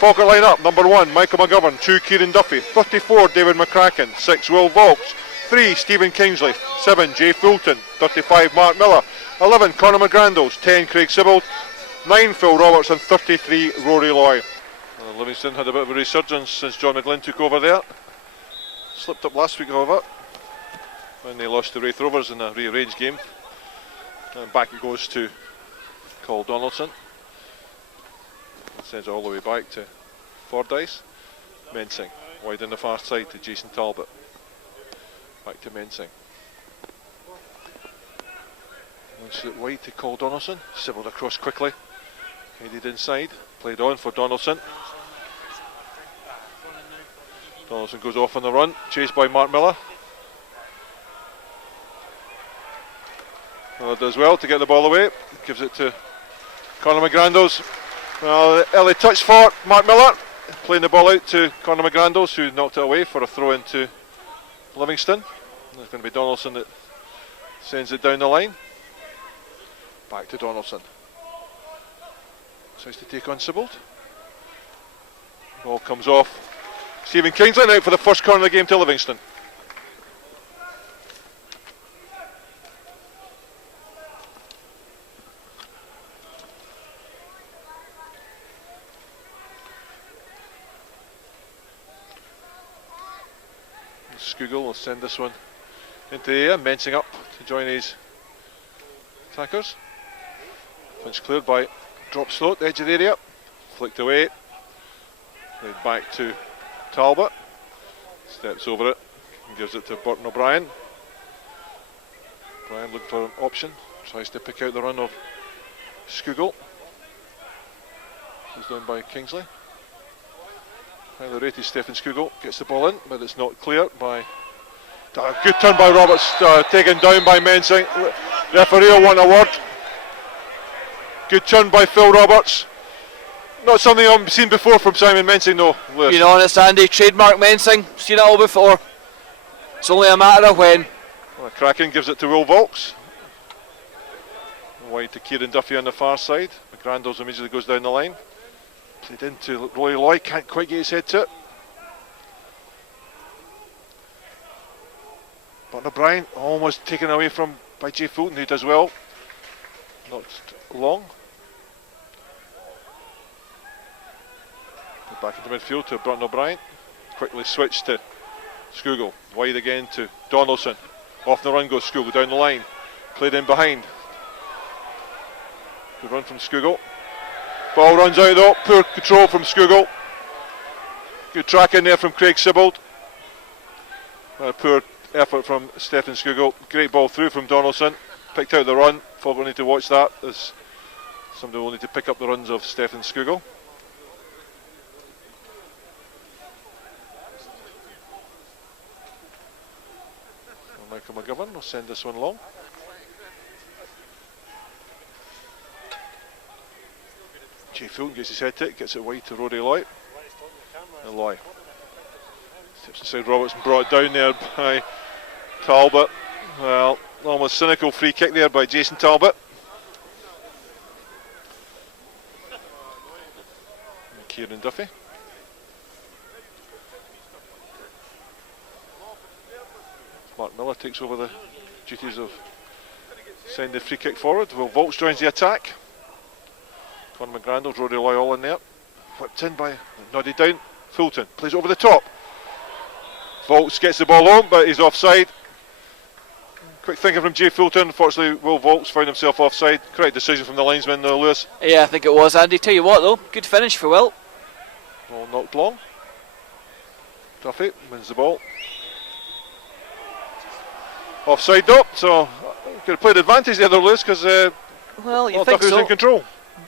Falkirk line up. Number 1, Michael McGovern. 2, Kieran Duffy. 34, David McCracken. 6, Will Volks. 3, Stephen Kingsley. 7, Jay Fulton. 35, Mark Miller. 11, Conor McGrandles. 10, Craig Sibbald. 9, Phil Roberts. And 33, Rory Loy. Livingston had a bit of a resurgence since John McGlynn took over there. Slipped up last week, however, when they lost to Wraith Rovers in a rearranged game. And back it goes to Cole Donaldson. Sends it all the way back to Fordyce. Mensing wide on the far side to Jason Talbot. Back to Mensing. Once it wide to Cole Donaldson. Sibbled across quickly. Headed inside. Played on for Donaldson. Donaldson goes off on the run. Chased by Mark Miller. Miller does well to get the ball away. Gives it to Conor McGrandles. Well, early touch for Mark Miller. Playing the ball out to Conor McGrandles, who knocked it away for a throw into Livingston. There's going to be Donaldson that sends it down the line. Back to Donaldson. Tries to take on Sibbald. Ball comes off. Stephen Kingsley out for the first corner of the game to Livingston. Skugel will send this one into the air, Mensing up to join his attackers. Finch cleared by drop slow at the edge of the area, flicked away, played back to Talbot, steps over it and gives it to Burton O'Brien. O'Brien looking for an option, tries to pick out the run of Skugel. Goes down by Kingsley. Highly rated Stephen Skugel gets the ball in, but it's not clear by. Good turn by Roberts, taken down by Mensing. Referee will want a word. Good turn by Phil Roberts. Not something I've seen before from Simon Mensing, though. Lewis. Being honest, Andy, trademark Mensing. Seen it all before. It's only a matter of when. Well, Kraken gives it to Will Volks. Wide to Kieran Duffy on the far side. McGrandles immediately goes down the line. Played into Roy Loy, can't quite get his head to it. But O'Brien almost taken away from by Jay Fulton, who does well. Not long. Back into midfield to Burton O'Brien. Quickly switched to Skugel. Wide again to Donaldson. Off the run goes Skugel down the line. Played in behind. Good run from Skugel. Ball runs out though. Poor control from Skugel. Good track in there from Craig Sibbald. Poor effort from Stephen Skugel. Great ball through from Donaldson. Picked out the run. Folk will need to watch that as somebody will need to pick up the runs of Stephen Skugel. Michael McGovern will send this one long. Jay Fulton gets his head to it, gets it wide to Rory Loy. And Loy steps inside Roberts and brought it down there by Talbot. Well, almost cynical free kick there by Jason Talbot. And Kieran Duffy. Mark Miller takes over the duties of sending the free kick forward. Will Volks joins the attack. Conor McGrandles, Rory Loy all in there. Whipped in by, nodded down. Fulton plays over the top. Volks gets the ball home, but he's offside. Quick thinking from Jay Fulton. Unfortunately, Will Volks found himself offside. Correct decision from the linesman, Lewis. Yeah, I think it was, Andy. Tell you what, though, good finish for Will. Ball knocked long. Duffy wins the ball. Offside though, so could have played advantage there, Lewis, because well, you think Duffy was so. in control.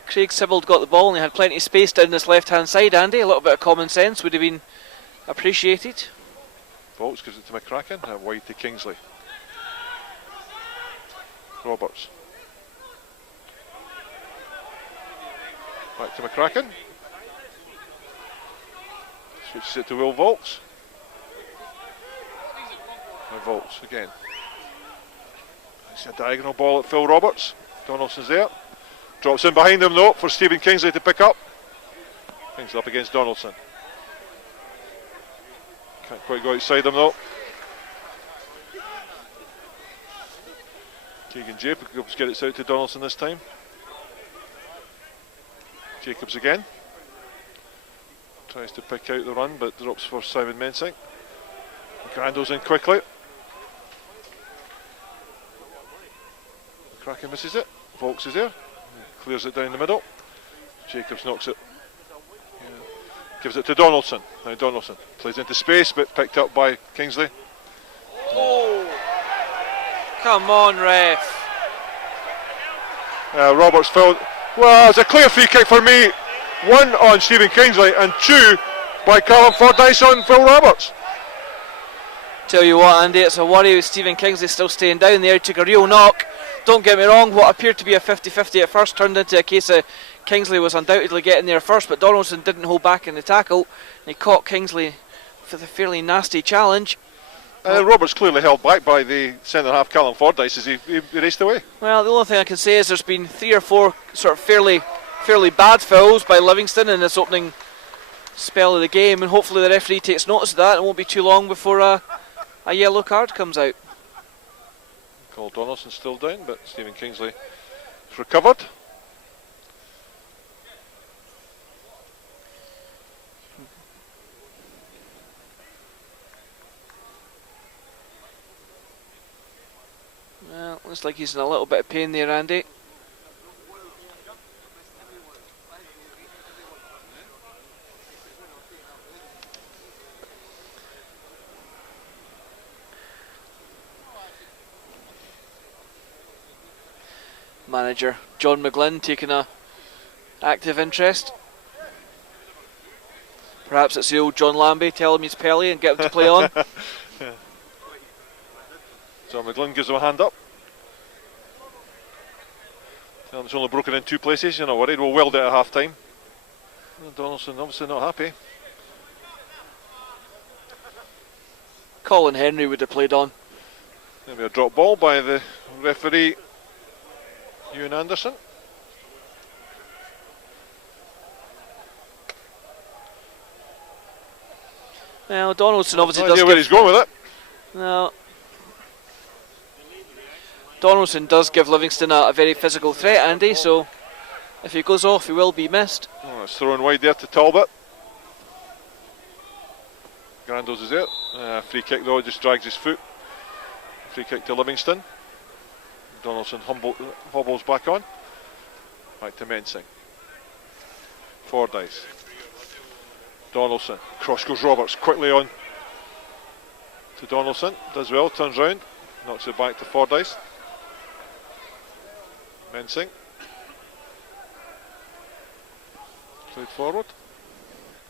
Craig Sibbald got the ball and he had plenty of space down this left-hand side, Andy. A little bit of common sense would have been appreciated. Volks gives it to McCracken, wide to Kingsley. Roberts. Back to McCracken. Switches it to Will Volks. And Volks again. It's a diagonal ball at Phil Roberts. Donaldson's there. Drops in behind him though for Stephen Kingsley to pick up. Kingsley up against Donaldson. Can't quite go outside him though. Keegan Jacobs gets it out to Donaldson this time. Jacobs again. Tries to pick out the run but drops for Simon Mensing. Grando's in quickly. Kraken misses it. Volks is there. Clears it down the middle. Jacobs knocks it. Gives it to Donaldson. Now Donaldson plays into space but picked up by Kingsley. Oh! Come on, ref. Roberts fouled. Well, it's a clear free kick for me. 1 on Stephen Kingsley and 2 by Callum Fordyce on Phil Roberts. Tell you what, Andy, it's a worry with Stephen Kingsley still staying down there. He took a real knock. Don't get me wrong, what appeared to be a 50-50 at first turned into a case of Kingsley was undoubtedly getting there first, but Donaldson didn't hold back in the tackle. And he caught Kingsley for the fairly nasty challenge. Roberts clearly held back by the centre-half Callum Fordyce as he raced away. Well, the only thing I can say is there's been 3 or 4 sort of fairly bad fouls by Livingston in this opening spell of the game, and hopefully the referee takes notice of that. It won't be too long before a yellow card comes out. Cole Donaldson still down, but Stephen Kingsley has recovered. Well, looks like he's in a little bit of pain there, Andy. Manager John McGlynn taking a active interest. Perhaps it's the old John Lambie, tell him he's Pelly and get him to play on. So McGlynn gives him a hand up. Tell him it's only broken in 2 places, you're not worried, we'll weld it at half time. Donaldson obviously not happy. Colin Henry would have played on. Maybe a drop ball by the referee, Ewan Anderson. Well, Donaldson obviously No does idea where he's going with it. No. Donaldson does give Livingston a very physical threat, Andy, so if he goes off he will be missed. Oh, it's thrown wide there to Talbot. Grandos is there. Free kick though, just drags his foot. Free kick to Livingston. Donaldson hobbles back on. Back to Mensing. Fordyce. Donaldson. Cross goes Roberts. Quickly on to Donaldson. Does well. Turns round. Knocks it back to Fordyce. Mensing. Played forward.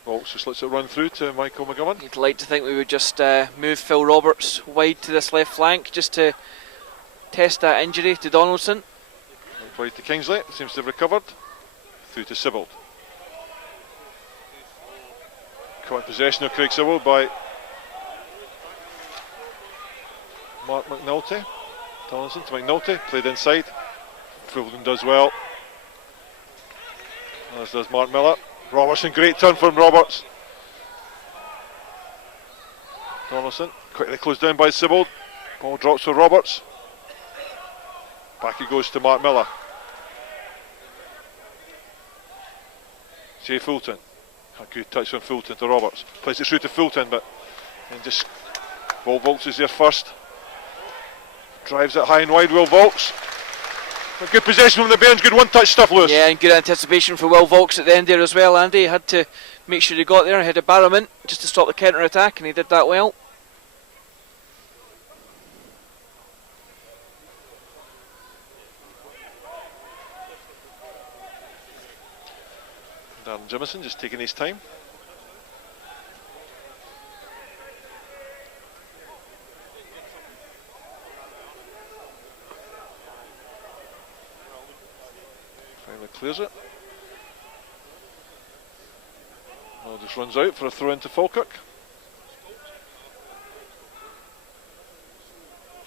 Volks just lets it run through to Michael McGovern. You'd like to think we would just move Phil Roberts wide to this left flank just to test that injury to Donaldson. Played to Kingsley. Seems to have recovered. Through to Sibbald. Caught in possession of Craig Sibbald by Mark McNulty. Donaldson to McNulty. Played inside. Fulton does well. As does Mark Miller. Robertson, great turn from Roberts. Donaldson, quickly closed down by Sibbald. Ball drops for Roberts. Back he goes to Mark Miller. Jay Fulton. A good touch from Fulton to Roberts. Plays it through to Fulton, but then just Will Volks is there first. Drives it high and wide, Will Volks. A good possession from the Bairns, good one-touch stuff, Lewis. Yeah, and good anticipation for Will Volks at the end there as well, Andy. He had to make sure he got there ahead of Barrowman just to stop the counter-attack, and he did that well. Darren Jimison just taking his time. Finally clears it. Well, just runs out for a throw into Falkirk.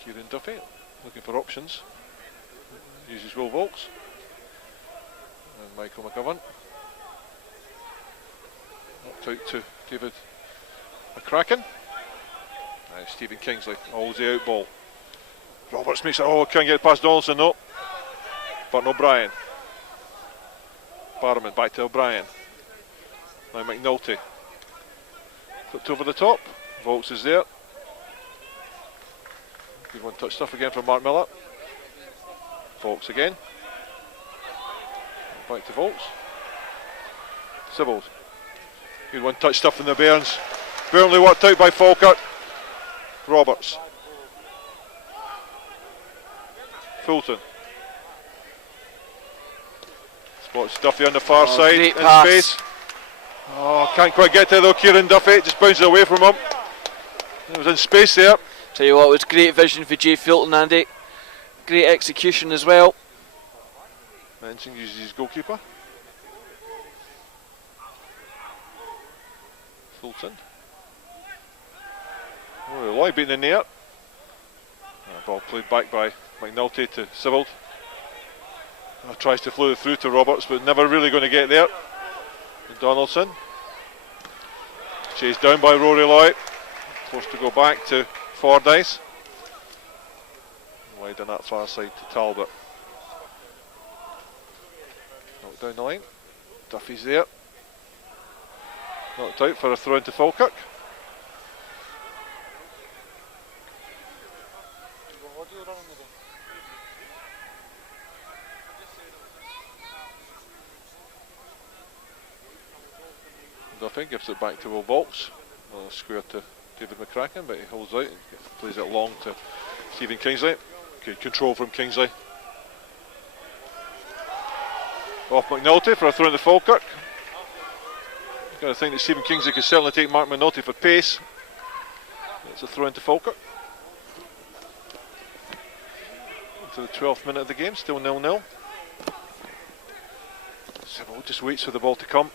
Kieran Duffy looking for options. Uses Will Volks. And Michael McGovern. Knocked out to David McCracken. Now Stephen Kingsley, always the out ball. Roberts makes it, can't get past Donaldson, no. But O'Brien. Barrowman back to O'Brien. Now McNulty. Flipped over the top. Volks is there. Good one touch stuff again from Mark Miller. Volks again. Back to Volks. Sybold. Good one touch stuff from the Bairns. Brilliantly worked out by Falkirk. Roberts. Fulton. Spots Duffy on the far side in space. Can't quite get to it though, Kieran Duffy. Just bounces away from him. It was in space there. Tell you what, it was great vision for Jay Fulton, Andy. Great execution as well. Mensing uses his goalkeeper. Fulton. Roy beating in there. Ball played back by McNulty to Sybold. Tries to flow it through to Roberts, but never really going to get there. And Donaldson. Chased down by Rory Loy. Forced to go back to Fordyce. Wide on that far side to Talbot. Knocked down the line. Duffy's there. Knocked out for a throw into Falkirk. Duffy gives it back to Will Volks. Square to David McCracken, but he holds out and plays it long to Stephen Kingsley. Good control from Kingsley. Off McNulty for a throw into Falkirk. Got to think that Stephen Kingsley could certainly take Mark McNulty for pace. It's a throw into Falkirk. Into the 12th minute of the game, still 0-0. Sybil just waits for the ball to come.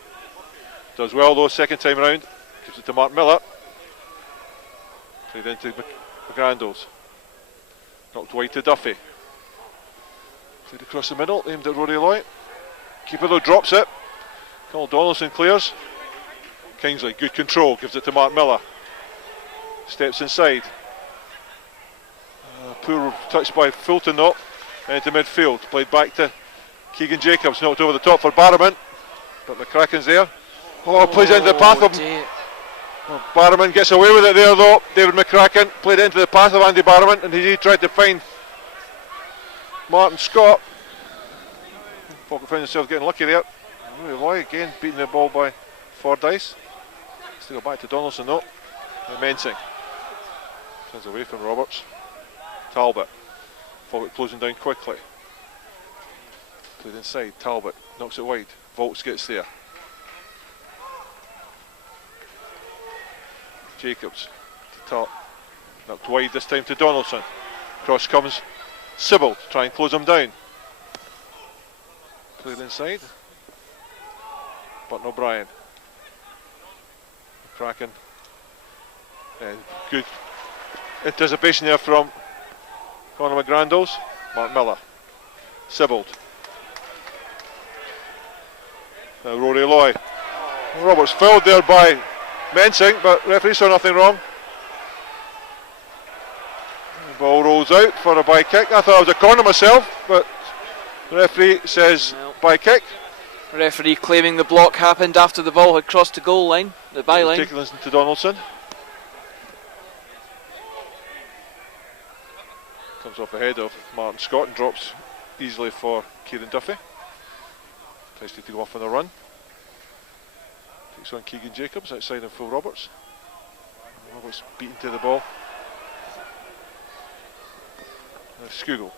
Does well though, second time round. Gives it to Mark Miller. Played into McGrandles. Knocked wide to Duffy. Played across the middle, aimed at Rory Loy. Keeper though drops it. Colin Donaldson clears. Kingsley, good control, gives it to Mark Miller. Steps inside. Poor touch by Fulton though. Into midfield. Played back to Keegan Jacobs. Knocked over the top for Barrowman. But McCracken's there. Plays into the path of him. Barrowman gets away with it there though. David McCracken played it into the path of Andy Barrowman, and he tried to find Martin Scott. Falkirk found himself getting lucky there. Roy again beating the ball by Fordyce. Still go back to Donaldson though. Mensing. Turns away from Roberts. Talbot. Falkirk closing down quickly. Played inside. Talbot knocks it wide. Volks gets there. Jacobs to top. Knocked wide this time to Donaldson. Cross comes Sybil to try and close him down. Played inside. But O'Brien. McCracken. And good anticipation there from Conor McGrandles. Mark Miller. Sybold. Now Rory Loy. Roberts fouled there by Mensing, but referee saw nothing wrong. The ball rolls out for a by kick. I thought it was a corner myself, but the referee says by kick. Referee claiming the block happened after the ball had crossed the goal line, the byline. Taking this to Donaldson. Comes off ahead of Martin Scott and drops easily for Kieran Duffy. Tries to go off on a run. Takes on Keegan Jacobs outside of Phil Roberts. Roberts beaten to the ball. Now Skugel.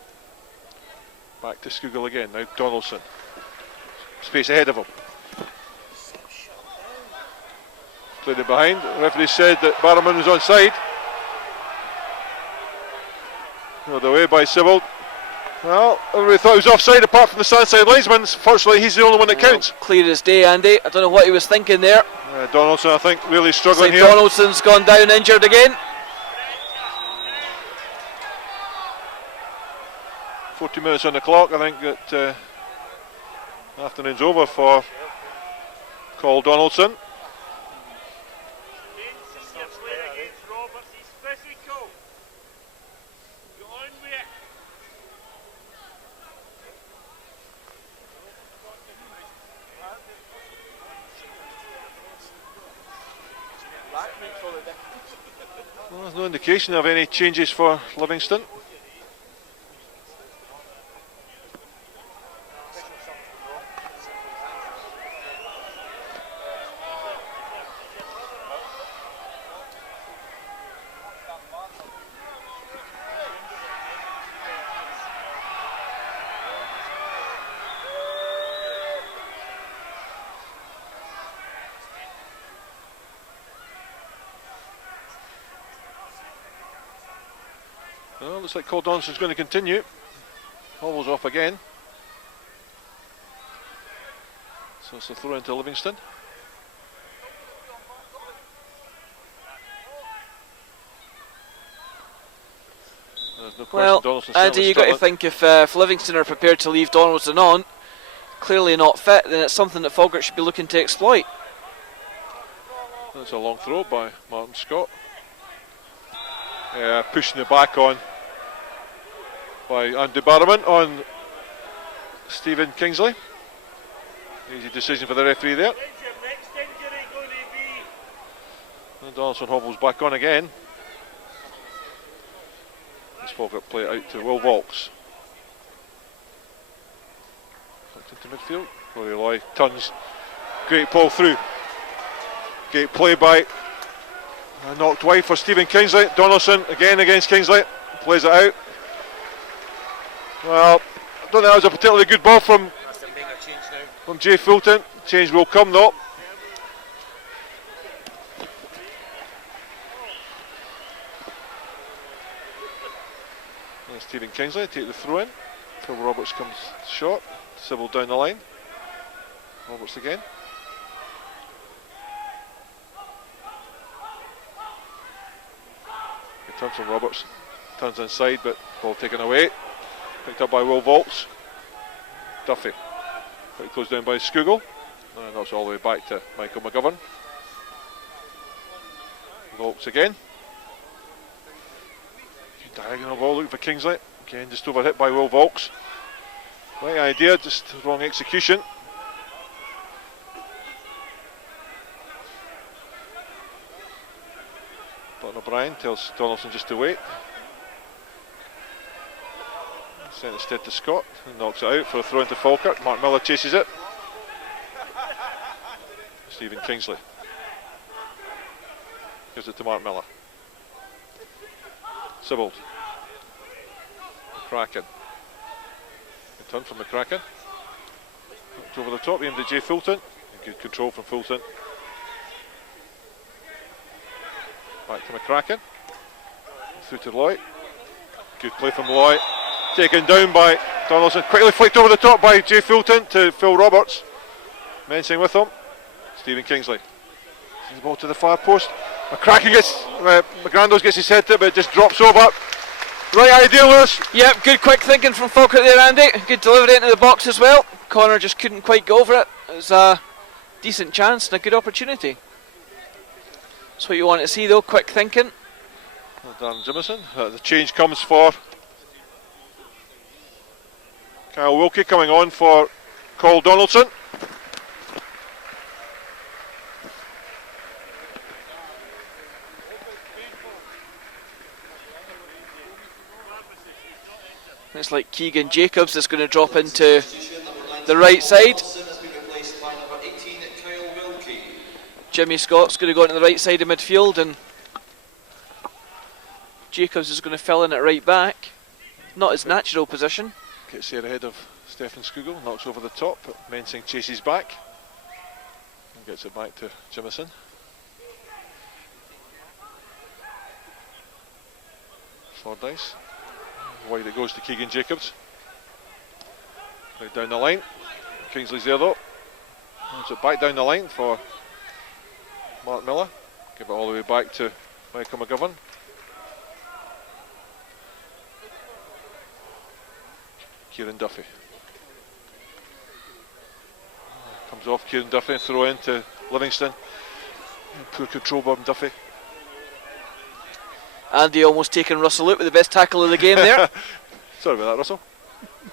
Back to Skugel again. Now Donaldson. Space ahead of him. Played it behind. The referee said that Barrowman was onside. Held away by Sybold. Well, everybody thought he was offside apart from the Sandside linesman. Fortunately, he's the only one that counts. Clear as day, Andy. I don't know what he was thinking there. Donaldson, I think, really struggling here. Donaldson's gone down injured again. 40 minutes on the clock. I think that afternoon's over for Cole Donaldson. Well, there's no indication of any changes for Livingston. Well, looks like Cole Donaldson's going to continue. Hobbles off again. So it's a throw into Livingston. There's no question. Well, Donaldson Andy, you've got to think if Livingston are prepared to leave Donaldson on, clearly not fit, then it's something that Falkirk should be looking to exploit. That's a long throw by Martin Scott. Pushing it back on by Andy Barrowman on Stephen Kingsley. Easy decision for the referee there. And Donaldson hobbles back on again. This Falkirk play it out to Will Vaulks. Back into midfield. Rory Loy turns. Great ball through. Great play by knocked wide for Stephen Kingsley. Donaldson again against Kingsley. Plays it out. Well, I don't think that was a particularly good ball from Jay Fulton. Change will come though. And Stephen Kingsley take the throw in. Phil Roberts comes short. Sybil down the line. Roberts again. Good turn from Roberts. Turns inside, but ball taken away. Picked up by Will Vaulks. Duffy. Pretty close down by Skugel. And knocks all the way back to Michael McGovern. Vaulks again. Diagonal ball looking for Kingsley. Again, just overhit by Will Vaulks. Right idea, just wrong execution. But O'Brien tells Donaldson just to wait. Sent instead to Scott, and knocks it out for a throw into Falkirk. Mark Miller chases it. Stephen Kingsley gives it to Mark Miller. Sybold. McCracken. Good turn from McCracken. Knocked over the top, aimed at Jay Fulton. Good control from Fulton. Back to McCracken. Through to Loy. Good play from Loy. Taken down by Donaldson. Quickly flicked over the top by Jay Fulton to Phil Roberts. Mensing with him. Stephen Kingsley. Sends the ball to the far post. McCracken gets, McGrandos gets his head to it, but it just drops over. Right idea, Lewis. Yep, good quick thinking from Falkirk there, Andy. Good delivery into the box as well. Connor just couldn't quite go over it. It was a decent chance and a good opportunity. That's what you want to see though, quick thinking. Darren Jimison. The change comes for Kyle Wilkie coming on for Cole Donaldson. It's like Keegan Jacobs that's going to drop into the right side. Jimmy Scott's going to go into the right side of midfield, and Jacobs is going to fill in at right back. Not his natural position. Gets there ahead of Stefan Skugel, knocks over the top, but Mensing chases back and gets it back to Jimison. Fordyce. Wide it goes to Keegan Jacobs. Right down the line. Kingsley's there though. Moves it back down the line for Mark Miller. Give it all the way back to Michael McGovern. Kieran Duffy. Comes off Kieran Duffy, throw into Livingston. Poor control by Duffy. Andy almost taking Russell out with the best tackle of the game there. Sorry about that, Russell.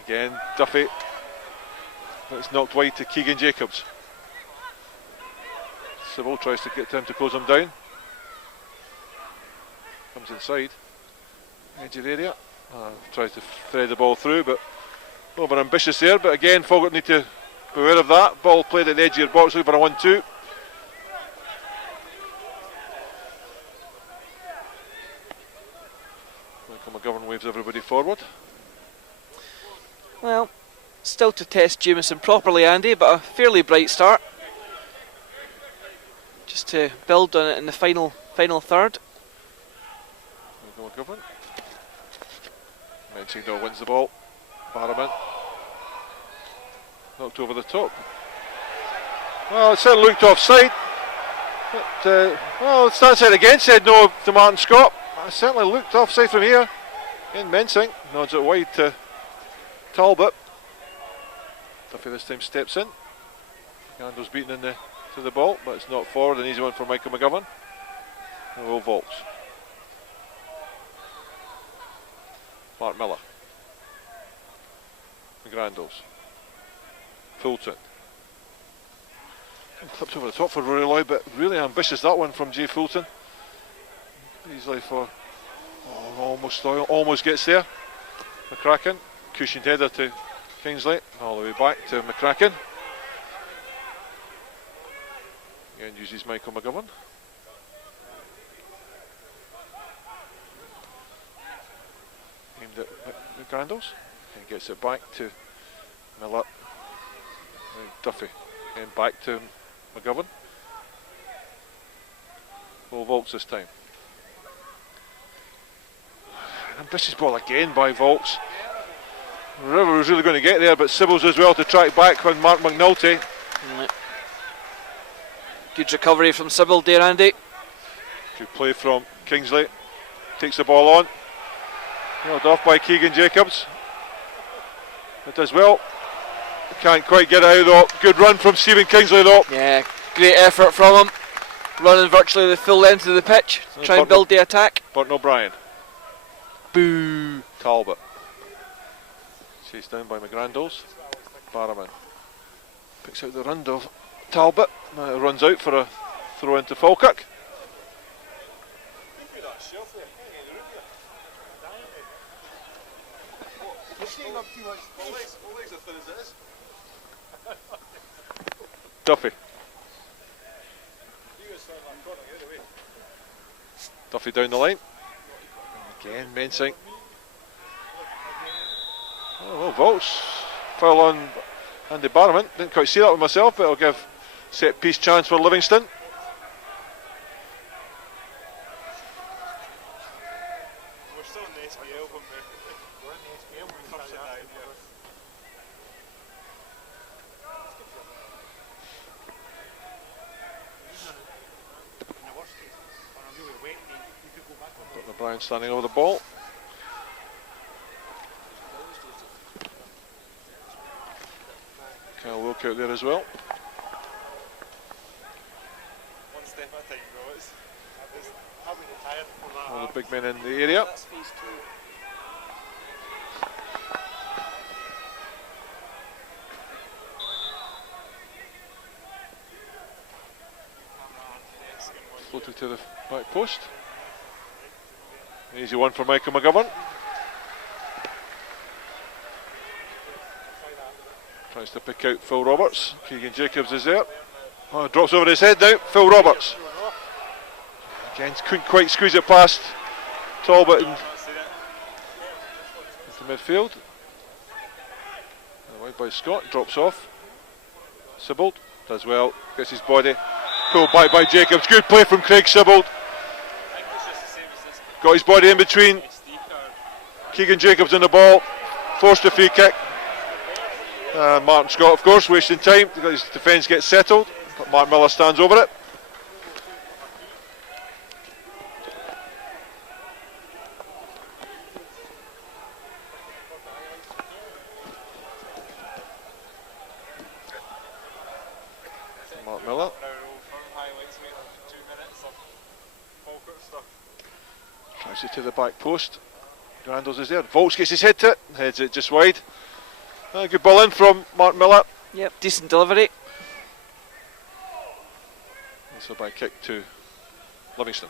Again, Duffy. It's knocked wide to Keegan Jacobs. Sybil tries to get him to close him down. Comes inside. Edge of the area. Tries to thread the ball through, but over ambitious there. But again, Falkirk need to be aware of that. Ball played at the edge of your box, looking for a 1-2. Michael McGovern waves everybody forward. Well, still to test Jameson properly, Andy, but a fairly bright start. Just to build on it in the final third. Michael McGovern. Mensignor wins the ball. Barrowman. Knocked over the top. Well, it certainly looked offside. But, well, Stanshead again said no to Martin Scott. It certainly looked offside from here. Again, Mensing nods it wide to Talbot. Duffy this time steps in. Gandalf's beaten to the ball, but it's not forward. An easy one for Michael McGovern. And Will Vaults. Mark Miller. McGrandles. Fulton. Clipped over the top for Rory Lloyd, but really ambitious that one from Jay Fulton. Easily for almost gets there. McCracken, cushioned header to Kingsley, all the way back to McCracken. Again uses Michael McGovern. Aimed at McGrandles, and gets it back to Miller. Duffy, and back to McGovern. Full Volks this time. Ambitious ball again by Volks. River was really going to get there, but Sibbles as well to track back when Mark McNulty. Good recovery from Sybil there, Andy. Good play from Kingsley. Takes the ball on. Held off by Keegan Jacobs. It does well. Can't quite get out though. Good run from Stephen Kingsley though. Yeah, great effort from him. Running virtually the full length of the pitch. Try and build the attack. Burton O'Brien. Boo. Talbot. Chased down by McGrandles. Barrowman. Picks out the run of Talbot. Runs out for a throw into Falkirk. Duffy. Duffy down the line. Again, Mensing. Oh, Volts. Foul on Andy Barrowman. Didn't quite see that with myself, but I'll give set piece chance for Livingston. We're still in the SPL, but we're in the SPL. We're in the worst case, on a really wet day, you could go back on. Burton O'Brien standing over the ball. Kyle Wilk out there as well. One step at a time, bro. I'll be retired for that. All the big men in the area. That's phase 2. Floated to the back post. Easy one for Michael McGovern. Tries to pick out Phil Roberts. Keegan Jacobs is there. Oh, drops over his head now. Phil Roberts. Again, couldn't quite squeeze it past Talbot into midfield. Wide by Scott. Drops off. Sibbald does well. Gets his body. Pulled back by Jacobs. Good play from Craig Sibbald. Got his body in between Keegan Jacobs and the ball. Forced a free kick. Martin Scott, of course, wasting time. His defence gets settled, but Mark Miller stands over it. Mark Miller tries Puts it to the back post. Grandles is there. Volks gets his head to it. Heads it just wide. Good ball in from Mark Miller. Yep, decent delivery. That's a back kick to Livingston.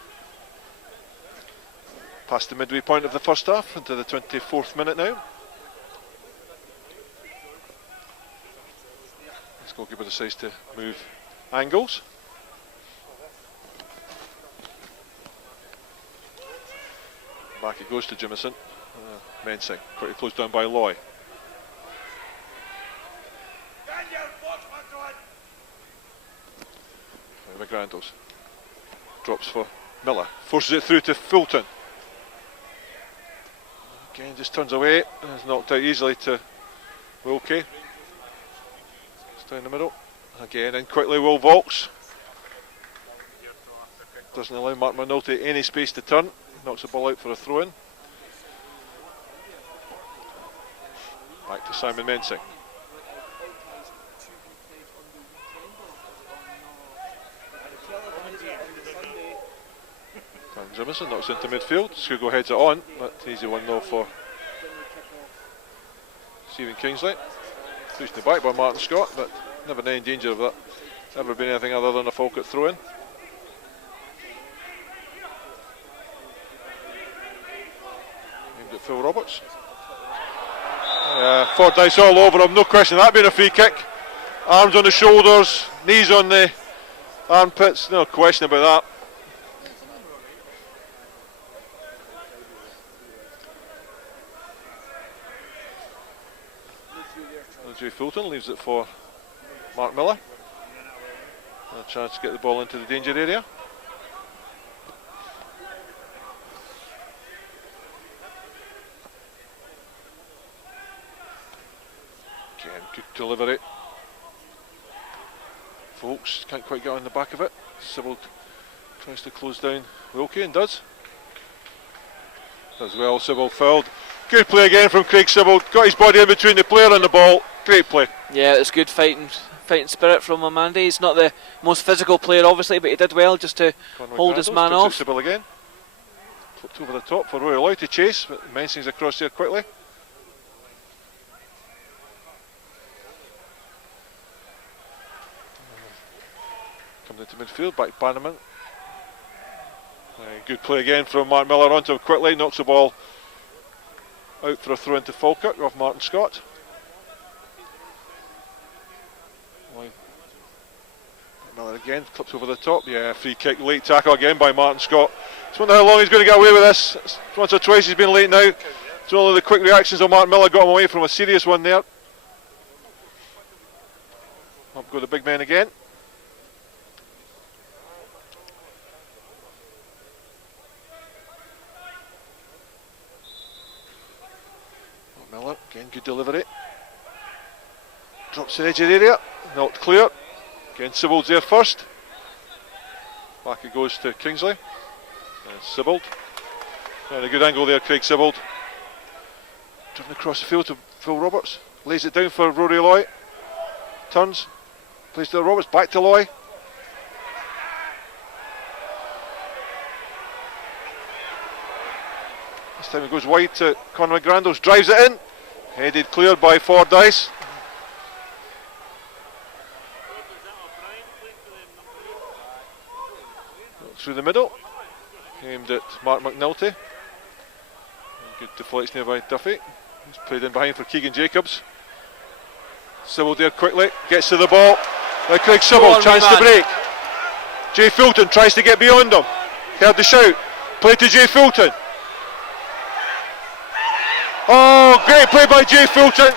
Past the midway point of the first half, into the 24th minute now. This goalkeeper decides to move angles. Back it goes to Jimison. Mensing, quickly closed down by Loy. McGrandles drops for Miller, forces it through to Fulton. Again, just turns away, is knocked out easily to Wilkie. It's down the middle. Again, in quickly Will Volks. Doesn't allow Mark McNulty any space to turn. Knocks the ball out for a throw in. Back to Simon Mensing. Jimison knocks into midfield. Scugo heads it on, but easy one though for Stephen Kingsley. Pushed the back by Martin Scott, but never in any danger of that ever been anything other than a Falkirk throw in. Aimed at Phil Roberts. Fordyce all over him, no question that being a free kick. Arms on the shoulders, knees on the armpits, no question about that. Jay Fulton leaves it for Mark Miller. A chance to get the ball into the danger area. Again, good delivery. Folks can't quite get on the back of it. Sybil tries to close down Wilkie and does. As well, Sybil fouled. Good play again from Craig Sybil. Got his body in between the player and the ball. Great play. Yeah, it's good fighting spirit from Amandi. He's not the most physical player, obviously, but he did well just to hold his man off. Sybil again. Flipped over the top for Roy Loy to chase, but Mensing's across there quickly. Coming into midfield, back Bannerman. Good play again from Mark Miller onto him quickly, knocks the ball out for a throw into Falkirk off Martin Scott. Miller again, clips over the top. Yeah, free kick, late tackle again by Martin Scott. Just wonder how long he's going to get away with this. Once or twice he's been late now. It's only the quick reactions of Martin Miller got him away from a serious one there. Up go the big men again. Miller, again, good delivery. Drops the edge of the area, not clear. Again, Sybil's there first. Back it goes to Kingsley. And Sybil. And a good angle there, Craig Sybil. Driven across the field to Phil Roberts. Lays it down for Rory Loy. Turns. Plays to Roberts, back to Loy. This time it goes wide to Conor McGrandles. Drives it in. Headed clear by Fordyce. Through the middle, aimed at Mark McNulty. Good deflection there by Duffy. He's played in behind for Keegan Jacobs. Sybil there quickly, gets to the ball. Now Craig Sybil, chance to break. Jay Fulton tries to get beyond him. Heard the shout. Play to Jay Fulton. Oh, great play by Jay Fulton.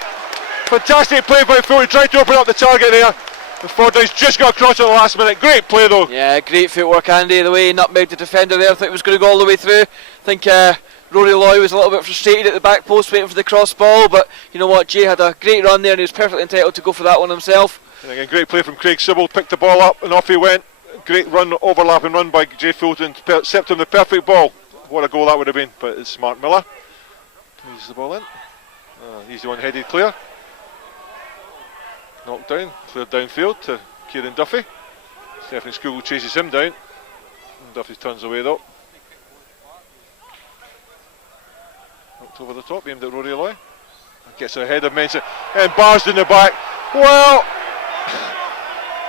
Fantastic play by Fulton. Tried to open up the target there. And Fordyce just got across at the last minute. Great play though. Yeah, great footwork, Andy. The way he nutmegged the defender there. I thought he was going to go all the way through. I think Rory Loy was a little bit frustrated at the back post waiting for the cross ball, but you know what, Jay had a great run there and he was perfectly entitled to go for that one himself. And again, great play from Craig Sybil. Picked the ball up and off he went. Great run, overlapping run by Jay Fulton. Set him the perfect ball. What a goal that would have been. But it's Mark Miller. Plays the ball in. Easy one headed clear. Knocked down, cleared downfield to Kieran Duffy. Stephanie Scugle chases him down. And Duffy turns away though. Knocked over the top, aimed at Rory Loy. Gets ahead of Mensing and barged in the back. Well,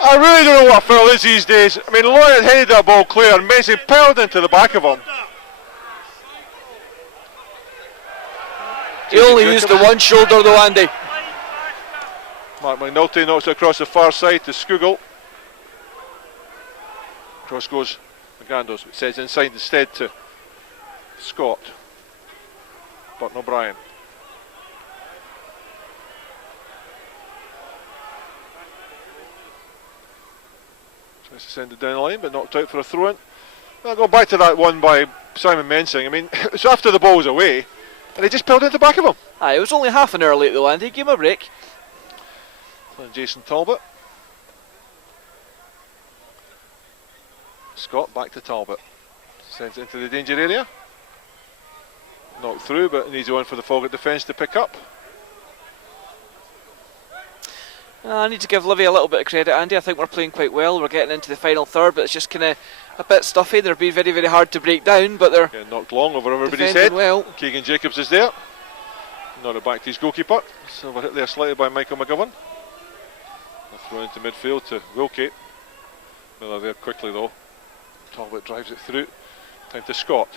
I really don't know what a foul is these days. I mean, Loy had headed that ball clear and Mensing powered into the back of him. He only used the one shoulder though, Andy. Mark McNulty knocks it across the far side to Skugel. Cross goes McGrandos, which says inside instead to Scott. Burton O'Brien. Tries to send it down the line, but knocked out for a throw-in. I'll go back to that one by Simon Mensing. I mean, it's after the ball was away, and he just peeled into the back of him. Aye, it was only half an hour late though, Andy. Give him a break. And Jason Talbot. Scott back to Talbot. Sends it into the danger area. Knocked through, but an easy one for the Falkirk defence to pick up. I need to give Livy a little bit of credit, Andy. I think we're playing quite well. We're getting into the final third, but it's just kind of a bit stuffy. They're being very, very hard to break down, but they're getting knocked long over everybody's defending head. well. Keegan Jacobs is there. Not it back to his goalkeeper. Silver hit there slightly by Michael McGovern. A throw into midfield to Wilkie. Miller there quickly though. Talbot drives it through. Time to Scott.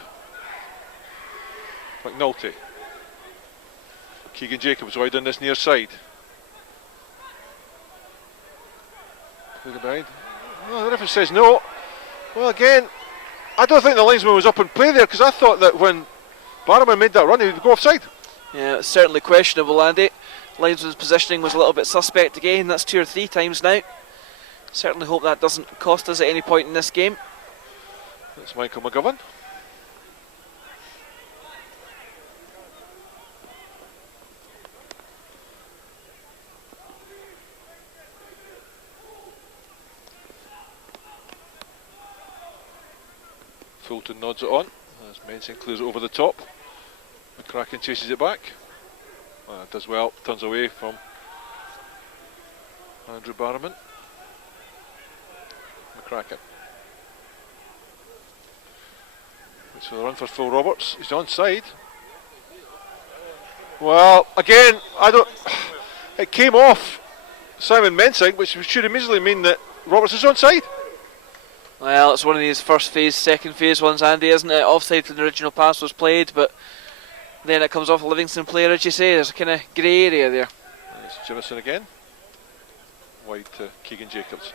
McNulty. Keegan Jacobs wide on this near side. Played it behind. Well, the referee says no. Well, again, I don't think the linesman was up in play there, because I thought that when Barrowman made that run, he would go offside. Yeah, it's certainly questionable, Andy. Linesman's positioning was a little bit suspect again. That's 2 or 3 times now. Certainly hope that doesn't cost us at any point in this game. That's Michael McGovern. Fulton nods it on as Mensing clears it over the top. McCracken chases it back. Does well, turns away from Andrew Barrowman. McCracken. It's for the run for Phil Roberts. He's onside. Well, again, I don't. It came off Simon Mensing, which should immediately mean that Roberts is onside. Well, it's one of these first phase, second phase ones, Andy, isn't it? Offside when the original pass was played, but then it comes off a Livingston player, as you say. There's a kind of grey area there. And it's Jimison again. Wide to Keegan Jacobs.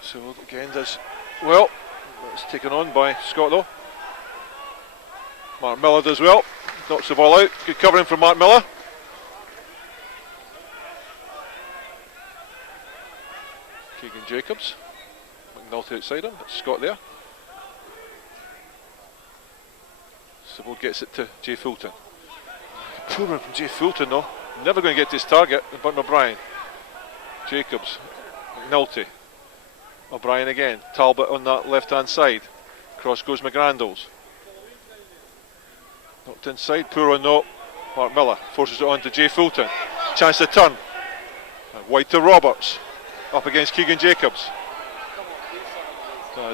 So again does well. It's taken on by Scott though. Mark Miller does well. Knocks the ball out. Good covering from Mark Miller. Keegan Jacobs. McNulty outside him. It's Scott there. Sybil gets it to Jay Fulton. Poor run from Jay Fulton though. Never going to get to his target. Burton O'Brien. Jacobs. McNulty. O'Brien again. Talbot on that left hand side. Cross goes McGrandles. Knocked inside. Poor one though. Mark Miller forces it on to Jay Fulton. Chance to turn. Wide to Roberts. Up against Keegan Jacobs.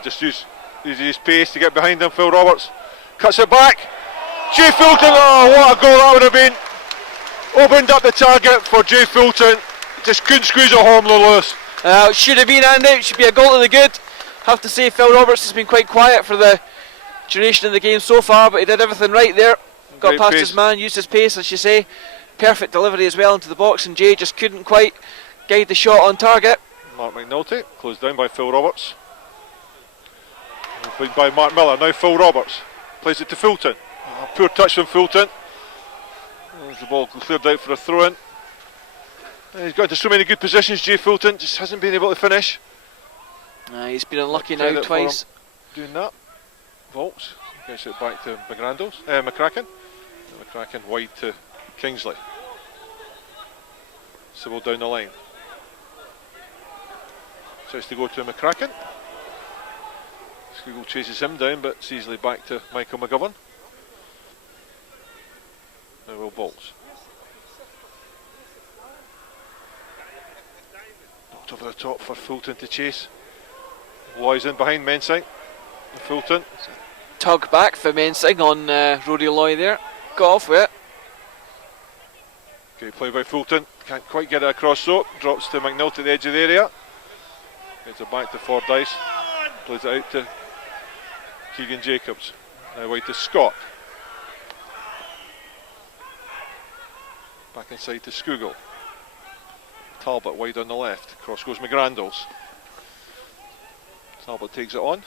Just use his pace to get behind him. Phil Roberts cuts it back. Jay Fulton. Oh, what a goal that would have been. Opened up the target for Jay Fulton. Just couldn't squeeze it home, Lewis. It should have been, Andy. It should be a goal to the good. Have to say, Phil Roberts has been quite quiet for the duration of the game so far, but he did everything right there. Got Great past pace. his man, used his pace, as you say. Perfect delivery as well into the box, and Jay just couldn't quite guide the shot on target. Mark McNulty closed down by Phil Roberts. Played by Mark Miller. Now Phil Roberts plays it to Fulton. Oh, poor touch from Fulton. There's the ball cleared out for a throw-in. He's got into so many good positions. Jay Fulton just hasn't been able to finish. He's been unlucky Credit now for twice. him doing that. Volks gets it back to McCracken. McCracken wide to Kingsley. Sybil down the line. Tries to go to McCracken. Skugel chases him down, but it's easily back to Michael McGovern. Now Will Volks. Knocked over the top for Fulton to chase. Loy's in behind Mensing. Fulton. Tug back for Mensing on Rory Loy there. Got off with it. Great play by Fulton. Can't quite get it across though. Drops to McNulty at the edge of the area. Gets it back to Fordyce. Plays it out to Keegan Jacobs. Now wide to Scott. Back inside to Skugel. Talbot wide on the left. Cross goes McGrandles. Talbot takes it on.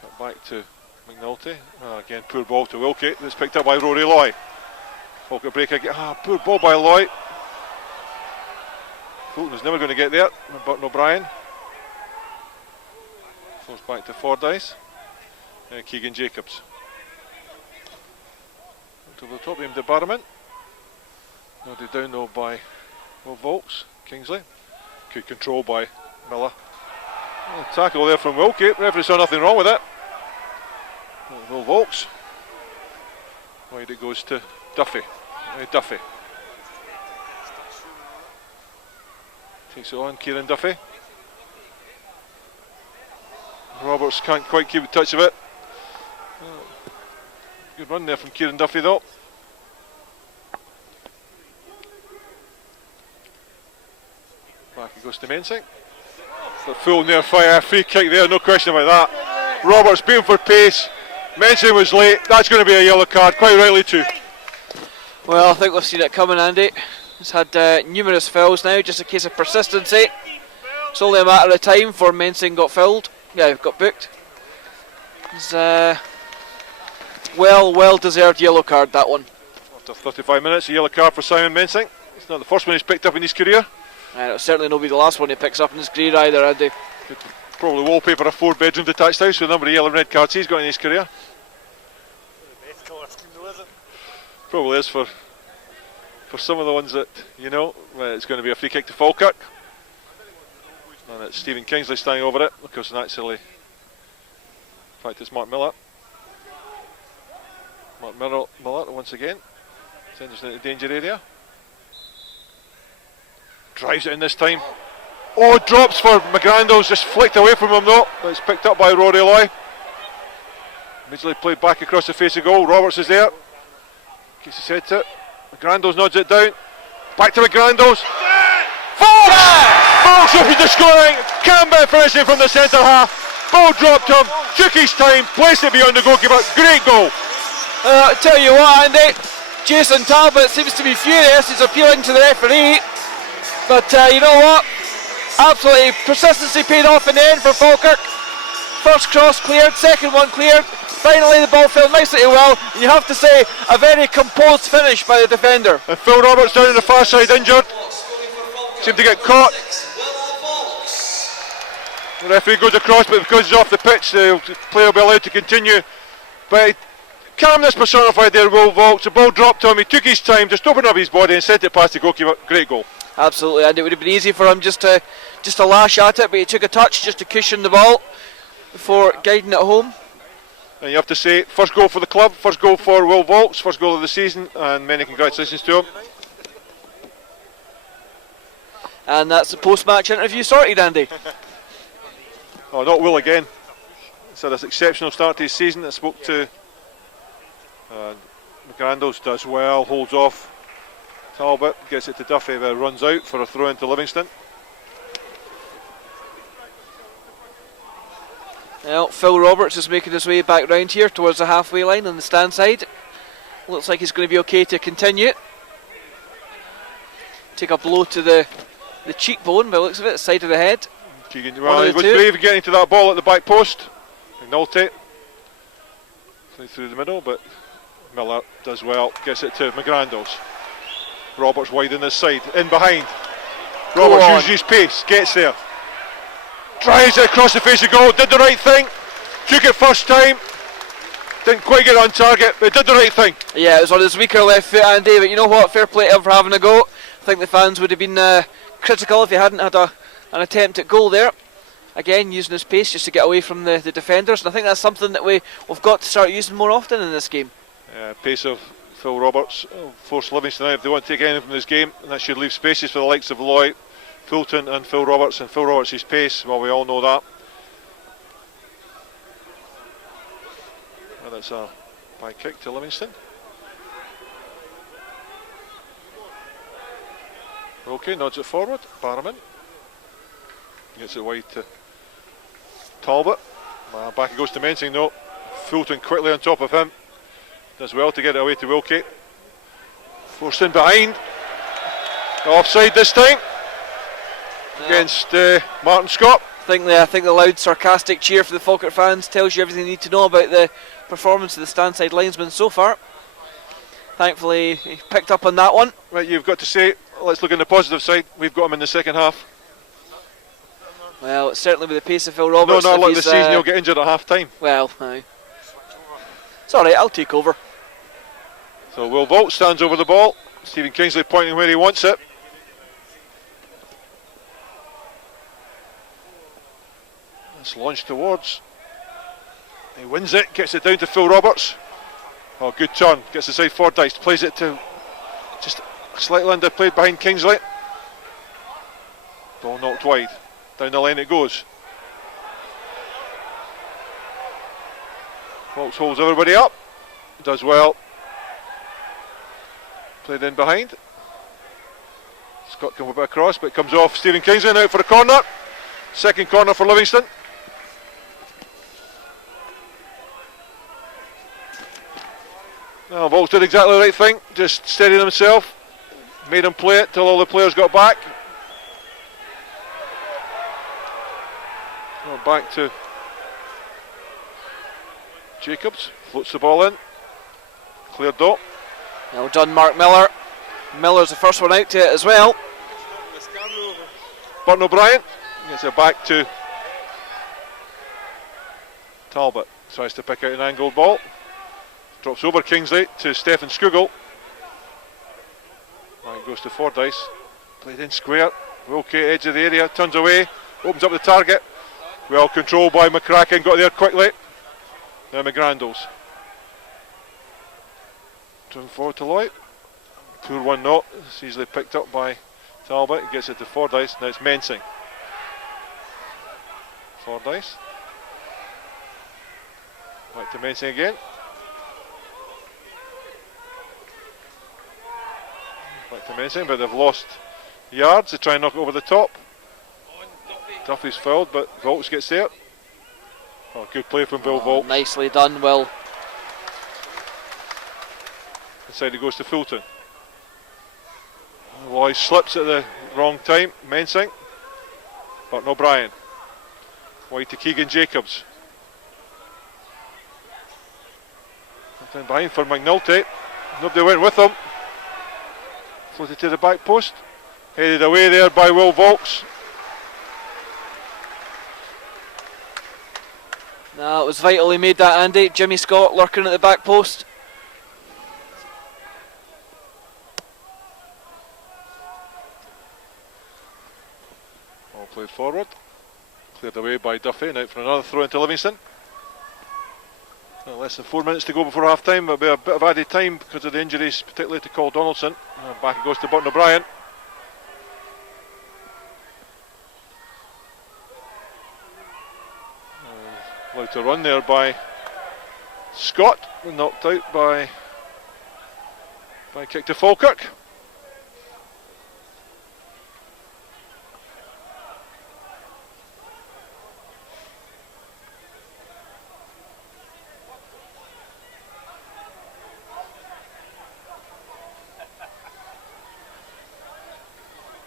Cut back to McNulty. Again, poor ball to Wilkie. That's picked up by Rory Loy. Falkirk break again. Poor ball by Loy. Fulton was never going to get there. Burton O'Brien. Goes back to Fordyce. And Keegan Jacobs. To the top, aimed at Barrowman. Nodded down though by Will Volks. Kingsley. Good control by Miller. Tackle there from Wilkie. Referee saw nothing wrong with it. Will Volks. Wide it goes to Duffy. Duffy. Takes it on, Kieran Duffy. Roberts can't quite keep a touch of it. Good run there from Kieran Duffy though. Back it goes to Mensing. Full near fire, free kick there, no question about that. Roberts beating for pace. Mensing was late, that's going to be a yellow card, quite rightly too. Well, I think we've seen it coming, Andy. He's had numerous fouls now, just a case of persistency. It's only a matter of time before Mensing got fouled. Yeah, got booked. It's well deserved yellow card, that one. After 35 minutes, a yellow card for Simon Mensing. It's not the first one he's picked up in his career. And it'll certainly not be the last one he picks up in his career either, Andy. Could probably wallpaper a 4-bedroom detached house with the number of yellow and red cards he's got in his career. Probably is for some of the ones that, you know, it's going to be a free kick to Falkirk. And it's Stephen Kingsley standing over it, because naturally, in fact it's Mark Miller. Mark Miller once again, sends us into the danger area. Drives it in this time. Oh, drops for McGrandles, just flicked away from him though, but it's picked up by Rory Loy. Immediately played back across the face of goal, Roberts is there. Keeps his head to it. McGrandles nods it down. Back to McGrandles. Volks open to scoring. Campbell finishing from the centre half. Ball dropped him. Took his time. Placed it beyond the goalkeeper. Great goal. I tell you what, Andy. Jason Talbot seems to be furious. He's appealing to the referee. But you know what? Absolutely persistency paid off in the end for Falkirk. First cross cleared. Second one cleared. Finally the ball fell nicely well, and you have to say a very composed finish by the defender. And Phil Roberts down on the far side injured. Seemed to get caught. The referee goes across, but because he's off the pitch the player will be allowed to continue. But calmness personified there, Will Volks. The ball dropped to him, he took his time, just opened up his body and sent it past the goalkeeper. Great goal. Absolutely, and it would have been easy for him just to lash at it, but he took a touch just to cushion the ball before guiding it home. And you have to say, first goal for the club, first goal for Will Volks, first goal of the season, and many congratulations to him. And that's the post-match interview sorted, Andy. Oh, not Will again. He's had an exceptional start to his season. I spoke to McGrandles, does well, holds off Talbot, gets it to Duffy, but runs out for a throw into Livingston. Well, Phil Roberts is making his way back round here towards the halfway line on the stand side. Looks like he's going to be okay to continue. Take a blow to the cheekbone by the looks of it, side of the head. Keegan, well, he was brave getting to that ball at the back post. McNulty through the middle, but Miller does well, gets it to McGrandles. Roberts wide on this side, in behind. Roberts uses his pace, gets there. Drives it across the face of goal, did the right thing. Took it first time. Didn't quite get on target, but did the right thing. Yeah, it was on his weaker left foot, Andy, but you know what? Fair play to him for having a go. I think the fans would have been critical if he hadn't had an attempt at goal there. Again, using his pace just to get away from the defenders, and I think that's something that we've got to start using more often in this game. Pace of Phil Roberts force Livingston out if they want to take anything from this game, and that should leave spaces for the likes of Loy, Fulton and Phil Roberts, and Phil Roberts' pace, well, we all know that. And it's a by kick to Livingston. Okay, nods it forward. Barrowman gets it wide to Talbot. Back it goes to Mensing. No, Fulton quickly on top of him. Does well to get it away to Wilkie. Forced in behind. Offside this time against Martin Scott. I think the loud sarcastic cheer for the Falkirk fans tells you everything you need to know about the performance of the standside linesman so far. Thankfully he picked up on that one. Right, you've got to say, let's look on the positive side, we've got him in the second half. Well, certainly with the pace of Phil Roberts. No, not like the season, he'll get injured at half time. Well, aye. It's alright, I'll take over. So Will Vault stands over the ball. Stephen Kingsley pointing where he wants it. It's launched towards. He wins it, gets it down to Phil Roberts. Oh, good turn, gets the side Fordyce, plays it to just slightly underplayed behind Kingsley. Ball knocked wide. Down the line it goes. Volks holds everybody up. Does well. Played in behind. Scott can whip it across, but it comes off Stephen Kingsley out for a corner. Second corner for Livingston. Well, Volks did exactly the right thing. Just steadied himself. Made him play it till all the players got back. Back to Jacobs, floats the ball in, cleared up. Well done, Mark Miller. Miller's the first one out to it as well. Burton O'Brien gets it back to Talbot, tries to pick out an angled ball, drops over Kingsley to Stephen Skugel. It goes to Fordyce, played in square, Wilkie edge of the area, turns away, opens up the target. Well controlled by McCracken, got there quickly. Now McGrandles. Driven forward to Lloyd. Poor one not. It's easily picked up by Talbot. He gets it to Fordyce. Now it's Mensing. Fordyce. Back to Mensing again. Back to Mensing, but they've lost yards. They try and knock it over the top. Duffy's fouled, but Volks gets there. Oh, good play from Bill Volks. Nicely done, Will. Inside it goes to Fulton. Loy slips at the wrong time. Mensing. Burton O'Brien. Wide to Keegan Jacobs. Down behind for McNulty. Nobody went with him. Floated to the back post. Headed away there by Will Volks. No, it was vital he made that, Andy. Jimmy Scott lurking at the back post. All played forward. Cleared away by Duffy, and out for another throw into Livingston. Well, less than 4 minutes to go before half time. There'll be a bit of added time because of the injuries, particularly to Cole Donaldson. Back it goes to Burton O'Brien. Allowed to run there by Scott, knocked out by kick to Falkirk.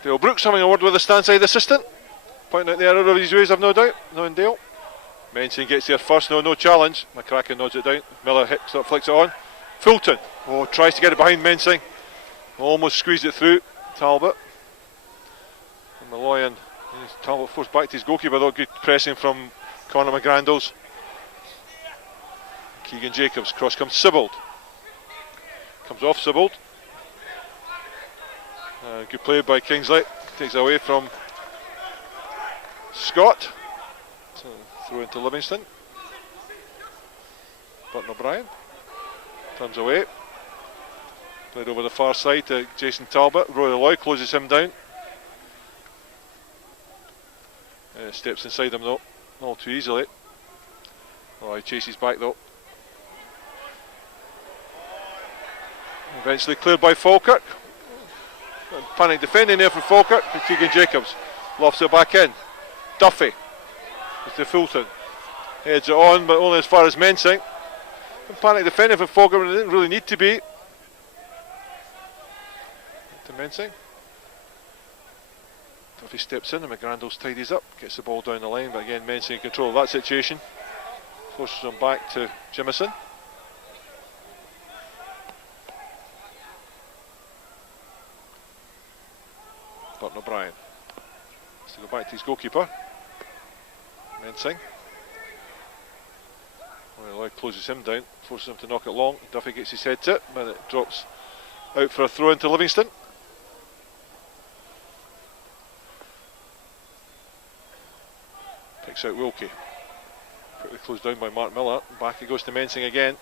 Dale Brooks having a word with the standside assistant, pointing out the error of his ways, I've no doubt. Knowing Dale. Mensing gets there first, no challenge. McCracken nods it down. Miller flicks it on. Fulton, tries to get it behind Mensing. Almost squeezed it through. Talbot. And Malloy and Talbot forced back to his goalkeeper though. Good pressing from Conor McGrandles. Keegan Jacobs, cross comes Sibbald. Comes off Sibbald. Good play by Kingsley. Takes it away from Scott. So throw into Livingston. Burton O'Brien turns away. Played over the far side to Jason Talbot. Roy Lloyd closes him down. Steps inside him though, all too easily. Oh, he chases back though. Eventually cleared by Falkirk. Panic defending there for Falkirk, but Keegan Jacobs lofts it back in. Duffy with the Fulton. Heads it on, but only as far as Mensing. And panic defending for Falkirk when it didn't really need to be. To Mensing. Duffy steps in and McGrandles tidies up, gets the ball down the line, but again Mensing in control of that situation. Forces him back to Jimison. Burton O'Brien has to go back to his goalkeeper. Mensing. Well, Lloyd closes him down, forces him to knock it long. Duffy gets his head to it, but it drops out for a throw into Livingston. Picks out Wilkie. Quickly closed down by Mark Miller. Back it goes to Mensing again.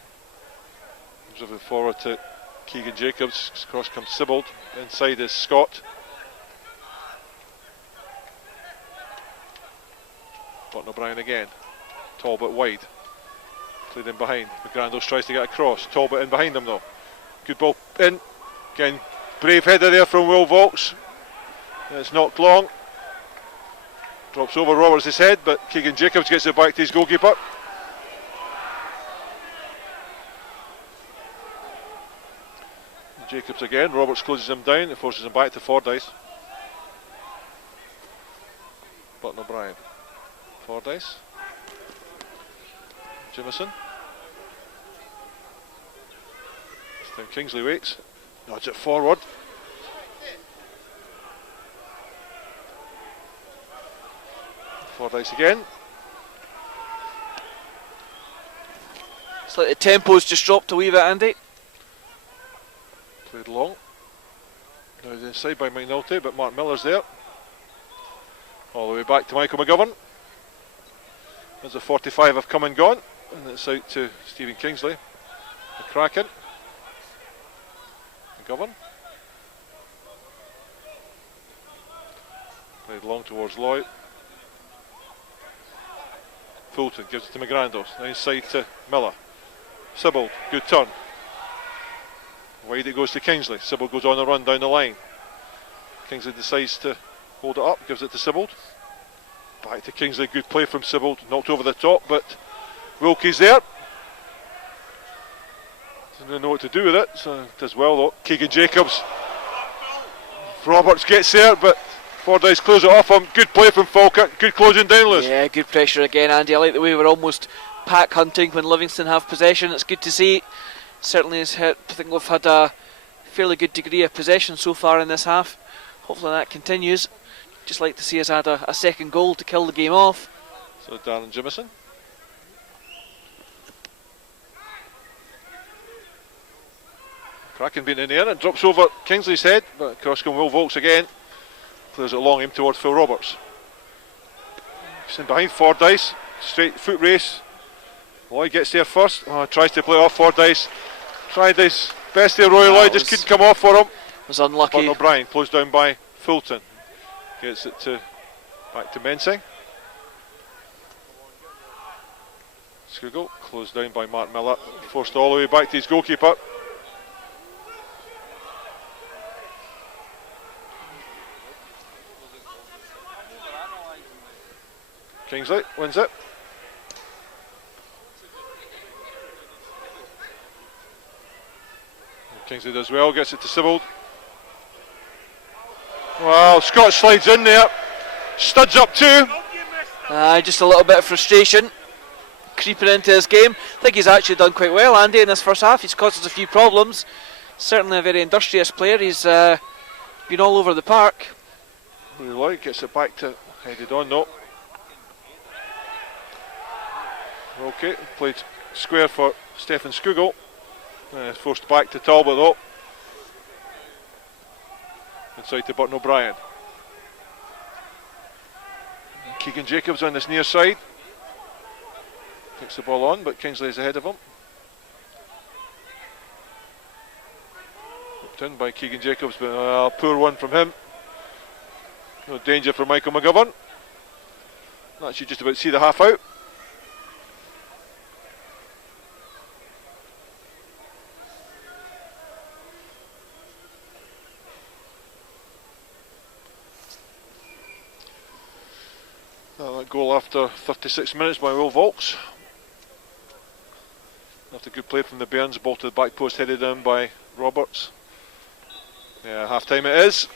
Driven forward to Keegan Jacobs. Cross comes Sibbald. Inside is Scott. Burton O'Brien again. Talbot wide. Played in behind. McGrandles tries to get across. Talbot in behind him though. Good ball in. Again, brave header there from Will Vaux. It's knocked long. Drops over Roberts' head, but Keegan Jacobs gets it back to his goalkeeper. Jacobs again. Roberts closes him down and forces him back to Fordyce. Burton O'Brien. Fordyce. Jimison. This time Kingsley waits. Nods it forward. Fordyce again. It's like the tempo's just dropped a wee bit, Andy. Played long. Now he's inside by McNulty, but Mark Miller's there. All the way back to Michael McGovern. As the 45 have come and gone, and it's out to Stephen Kingsley. McCracken. McGovern. Played long towards Lloyd. Fulton gives it to McGrandles. Now inside to Miller. Sibbald, good turn. Wide it goes to Kingsley. Sibbald goes on the run down the line. Kingsley decides to hold it up, gives it to Sibbald. Back to Kingsley, good play from Sibbald. Knocked over the top, but Wilkie's there. Doesn't really know what to do with it, so does well though. Keegan Jacobs. Roberts gets there, but Fordyce closes it off him. Good play from Falkirk. Good closing down, Lewis. Yeah, good pressure again, Andy. I like the way we're almost pack hunting when Livingston have possession. It's good to see. Certainly has hit. I think we've had a fairly good degree of possession so far in this half. Hopefully that continues. Just like to see us add a second goal to kill the game off. So Darren Jimison. Kraken being in the air and drops over Kingsley's head, but across come Will Vaux again. Clears it along him towards Phil Roberts. He's in behind Fordyce. Straight foot race. Lloyd gets there first. Oh, tries to play off Fordyce. Tried his best there, Roy Lloyd, just couldn't come off for him. Was unlucky. Burton O'Brien closed down by Fulton. Gets it back to Mensing. Skugel closed down by Mark Miller. Forced all the way back to his goalkeeper. Kingsley wins it. Kingsley does well, gets it to Sibbald. Wow, Scott slides in there. Studs up too. Just a little bit of frustration creeping into his game. I think he's actually done quite well, Andy, in this first half. He's caused us a few problems. Certainly a very industrious player. He's been all over the park. Lloyd gets it back to headed on, no. Okay, played square for Stefan Skugel. Forced back to Talbot though. Inside to Burton O'Brien. Keegan Jacobs on this near side. Takes the ball on, but Kingsley is ahead of him. Whipped in by Keegan Jacobs, but a poor one from him. No danger for Michael McGovern. That's you just about to see the half out. That goal after 36 minutes by Will Volks. After good play from the Bairns, ball to the back post headed down by Roberts. Yeah, half time it is.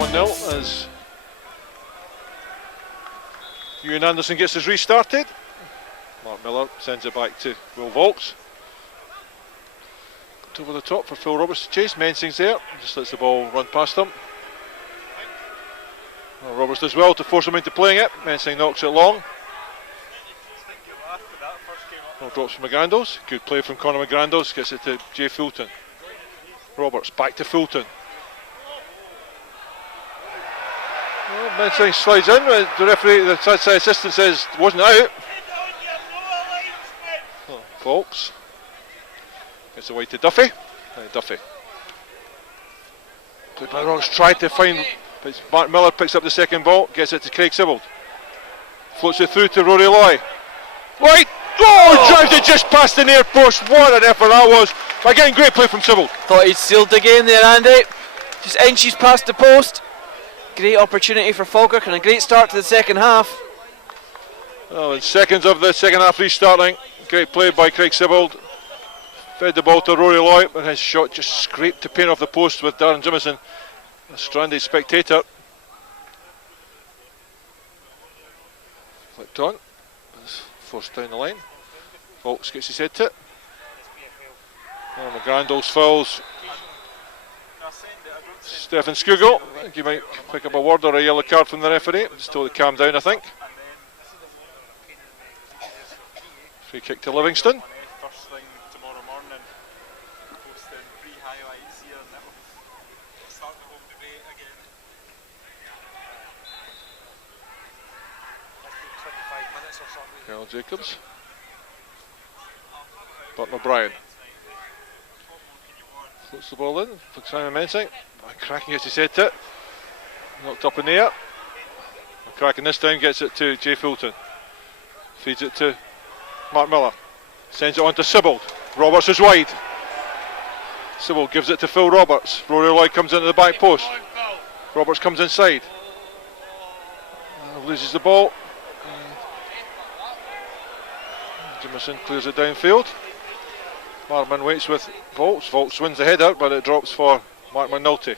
1-0 as Ewan Anderson gets us restarted. Mark Miller sends it back to Will Volks. Over the top for Phil Roberts to chase. Mensing's there, just lets the ball run past him. Well, Roberts does well to force him into playing it. Mensing knocks it long. Well, drops from McGrandles. Good play from Conor McGrandles. Gets it to Jay Fulton. Roberts back to Fulton. Well, Mensing slides in. The referee, the side assistant says wasn't out. Oh, Volks. Gets away to Duffy. Duffy. Played by Roberts, tried to find, but Mark Miller picks up the second ball, gets it to Craig Sibbald. Floats it through to Rory Loy. Right! Oh! Drives it just past the near post. What an effort that was. Again, great play from Sibbald. Thought he'd sealed the game there, Andy. Just inches past the post. Great opportunity for Falkirk and a great start to the second half. Oh, in seconds of the second half restarting. Great play by Craig Sibbald. Fed the ball to Rory Loy, but his shot just scraped the paint off the post with Darren Jimison, a stranded spectator. Flicked on, forced down the line. Volks gets his head to it. Oh, McGrandles fouls Stefan Skugel. I think he might pick up a word or a yellow card from the referee. Just told to calm down, I think. Free kick to Livingston. Carl Jacobs. Burton O'Brien. Floats the ball in for Simon Mensing. Cracking gets his head to it. Knocked up in the air. Cracking this time gets it to Jay Fulton. Feeds it to Mark Miller. Sends it on to Sibbald. Roberts is wide. Sibbald gives it to Phil Roberts. Rory Loy comes into the back post. Roberts comes inside. Loses the ball. Jimison clears it downfield. Marman waits with Volks. Volks wins the header, but it drops for Mark McNulty.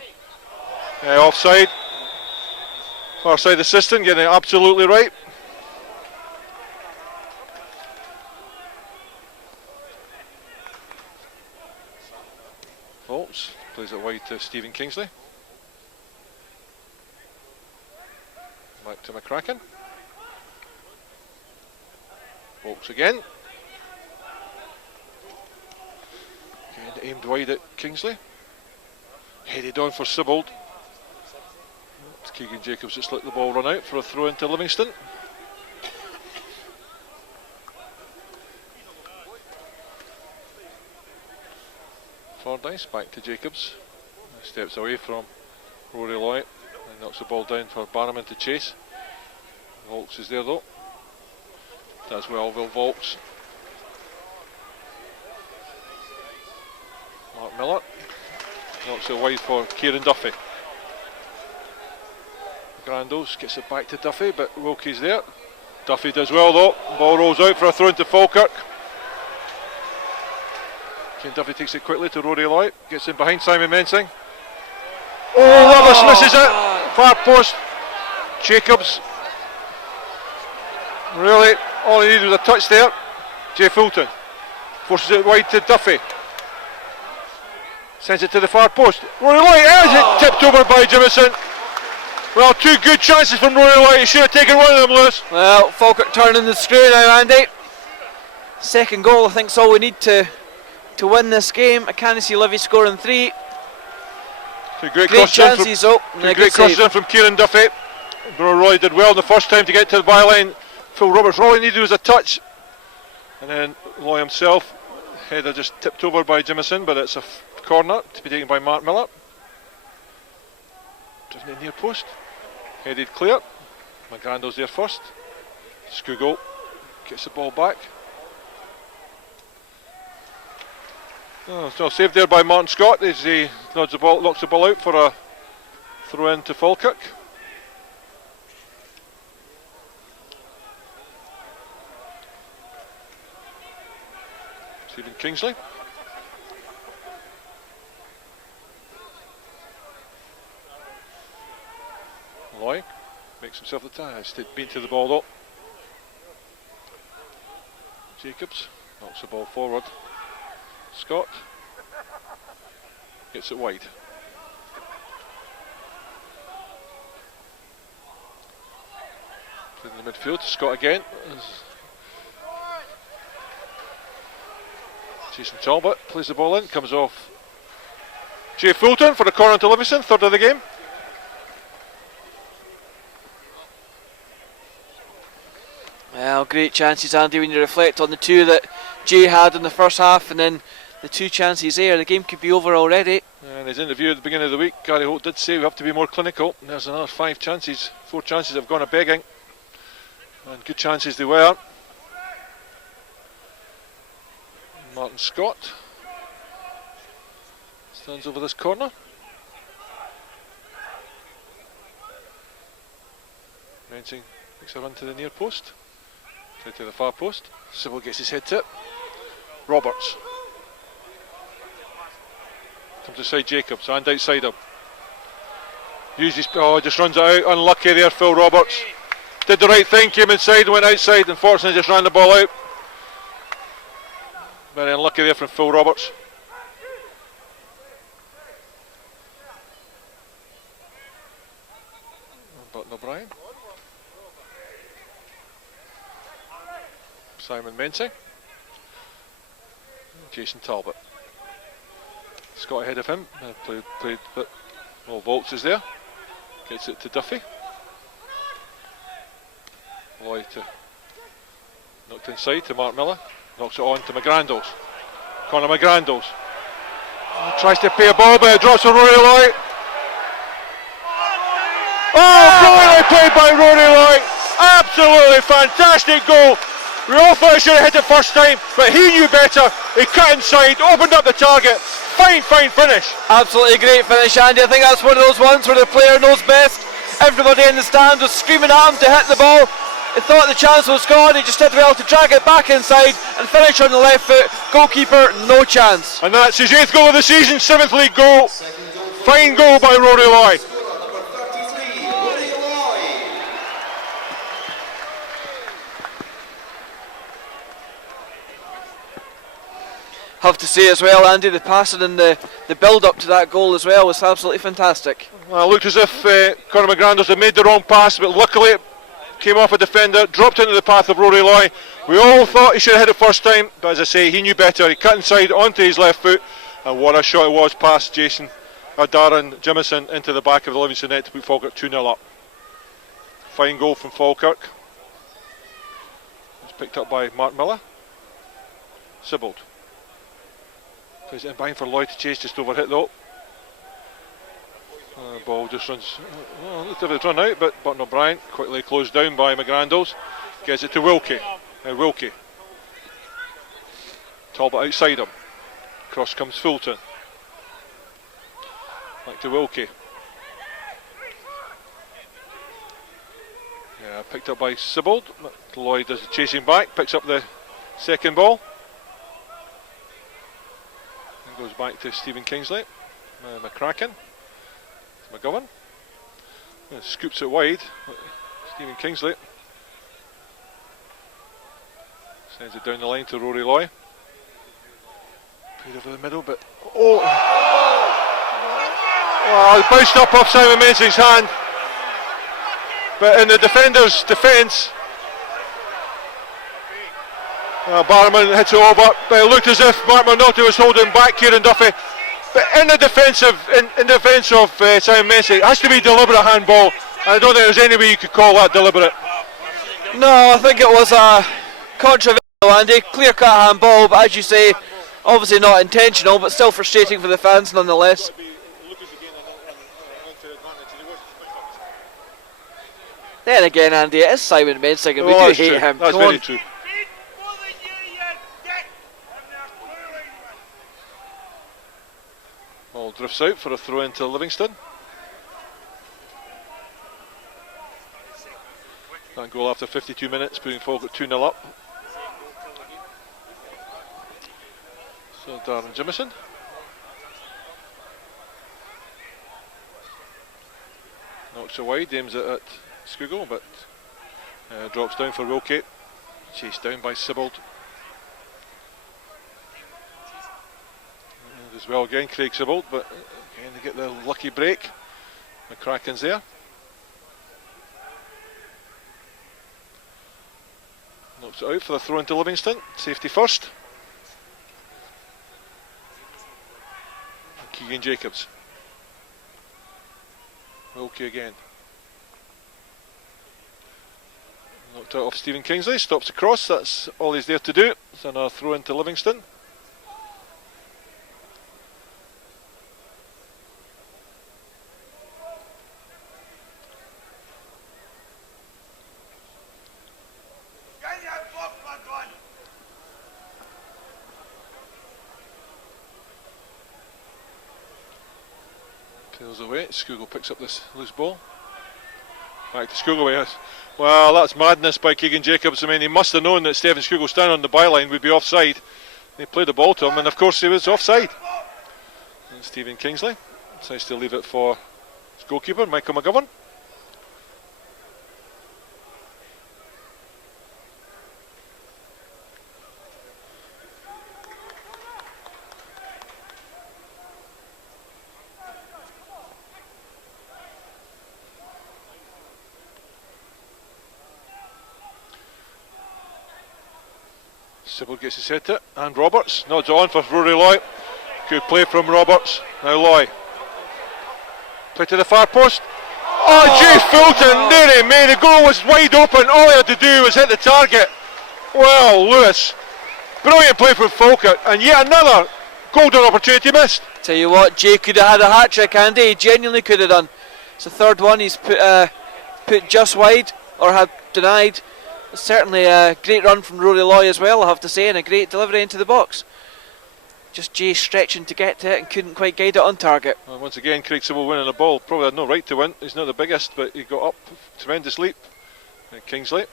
Offside. Far side assistant getting it absolutely right. Volks plays it wide to Stephen Kingsley. Back to McCracken. Volks again. Aimed wide at Kingsley. Headed on for Sibbald. It's Keegan Jacobs just let the ball run out for a throw into Livingston. Fordyce back to Jacobs. Steps away from Rory Loy and knocks the ball down for Bannerman to chase. Volks is there though. Does well, Will Volks. Mark Miller knocks it wide for Kieran Duffy. Grandos gets it back to Duffy, but Wilkie's there. Duffy does well though. Ball rolls out for a throw into Falkirk. Kieran Duffy takes it quickly to Rory Loy. Gets in behind Simon Mensing. Oh, Roberts misses it. Far post. Jacobs. Really, all he needed was a touch there. Jay Fulton forces it wide to Duffy. Sends it to the far post. Rory Loy has it tipped over by Jimison. Well, two good chances from Rory Loy. He should have taken one of them, Lewis. Well, Falkirk turning the screw now, Andy. Second goal, I think, is all we need to win this game. I can't see Livy scoring 3. Great chances, great crosses in from Kieran Duffy. Rory Loy did well in the first time to get to the byline. Phil Roberts, all he needed was a touch. And then Loy himself, header just tipped over by Jimison, but it's a corner to be taken by Mark Miller. Driven in near post. Headed clear. McGrandles there first. Skugel gets the ball back. So saved there by Martin Scott as he knocks the ball out for a throw in to Falkirk. Stephen Kingsley. Makes himself the tie. Beat to the ball though. Jacobs knocks the ball forward. Scott gets it wide. In the midfield, Scott again. Jason Talbot plays the ball in, comes off Jay Fulton for the corner to Livingston, third of the game. Well, great chances, Andy, when you reflect on the two that Jay had in the first half and then the two chances there. The game could be over already. And his interview at the beginning of the week, Gary Holt did say we have to be more clinical. And there's another 4 chances have gone a begging. And good chances they were. Martin Scott stands over this corner. Mensing makes a run to the near post. Out to the far post. Sybil gets his head to it. Roberts. Comes inside Jacobs and outside him. Uses, just runs it out. Unlucky there, Phil Roberts. Did the right thing, came inside, went outside. Unfortunately, just ran the ball out. Very unlucky there from Phil Roberts. Burton O'Brien. Simon Mensing. Jason Talbot. Scott ahead of him. Played but Volks is there. Gets it to Duffy. Lloyd to knocked inside to Mark Miller. Knocks it on to McGrandles. Conor McGrandles. Tries to pay a ball, but it drops to Rory Lloyd. Oh, brilliantly played by Rory Lloyd. Absolutely fantastic goal. We all thought he should have hit it first time, but he knew better. He cut inside, opened up the target. Fine finish. Absolutely great finish, Andy. I think that's one of those ones where the player knows best. Everybody in the stand was screaming at him to hit the ball. He thought the chance was gone. He just did well to drag it back inside and finish on the left foot. Goalkeeper, no chance. And that's his 8th goal of the season, 7th league goal. Fine goal by Rory Lloyd. Have to say as well, Andy, the passing and the build up to that goal as well was absolutely fantastic. Well, it looked as if Conor McGrandles had made the wrong pass, but luckily it came off a defender, dropped into the path of Rory Lloyd. We all thought he should have hit it first time, but as I say, he knew better. He cut inside onto his left foot, and what a shot it was past Darren Jimison into the back of the Livingston net to put Falkirk 2-0 up. Fine goal from Falkirk. It's picked up by Mark Miller. Sibbald. Plays it in behind for Lloyd to chase, just overhit though. Ball just runs, looks as if it's run out, but Burton O'Brien quickly closed down by McGrandles. Gets it to Wilkie. Wilkie. Talbot outside him. Cross comes Fulton. Back to Wilkie. Yeah, picked up by Sibbald. Lloyd does the chasing back, picks up the second ball. And goes back to Stephen Kingsley. McCracken. McGovern. Scoops it wide. Stephen Kingsley. Sends it down the line to Rory Lloyd. Played over the middle, but well, it bounced up off Simon Mensing's hand. But in the defender's defence, Barman hits it over. But it looked as if Mark Minotti was holding back Kieran Duffy. But in defence of Simon Mensing, it has to be deliberate handball. I don't think there's any way you could call that deliberate. No, I think it was a controversial, Andy. Clear-cut handball, but as you say, obviously not intentional, but still frustrating for the fans nonetheless. Then again, Andy, it is Simon Mensing, and we do hate him. That's very true. Ball drifts out for a throw into Livingston. That goal after 52 minutes, putting Falkirk 2-0 up. So Darren Jimison. Knocks it wide, aims it at Skugel, but drops down for Wilkie. Chased down by Sibbald. And as well again, Craig Sibbald, but again they get the lucky break. McCracken's there. Knocks it out for the throw into Livingston. Safety first. And Keegan Jacobs. Wilkie again. Knocked out off Stephen Kingsley, stops across, that's all he's there to do. It's another throw into Livingston. Peels away, Skugel picks up this loose ball. Back to Skugel. Well, that's madness by Keegan Jacobs. I mean, he must have known that Stephen Skugel standing on the byline would be offside. He played the ball to him, and of course he was offside. And Stephen Kingsley decides to leave it for his goalkeeper, Michael McGovern. Sybil gets his head to it, and Roberts nods on for Rory Loy. Good play from Roberts. Now Loy. Play to the far post. Oh, Jay Fulton, there he made. The goal was wide open. All he had to do was hit the target. Well, Lewis. Brilliant play from Falkirk, and yet another golden opportunity missed. Tell you what, Jay could have had a hat trick, Andy. He genuinely could have done. It's the third one he's put just wide, or had denied. Certainly a great run from Rory Loy as well, I have to say, and a great delivery into the box. Just Jay stretching to get to it and couldn't quite guide it on target. Well, once again, Craig Sybil winning the ball. Probably had no right to win. He's not the biggest, but he got up. Tremendous leap. And Kingsley.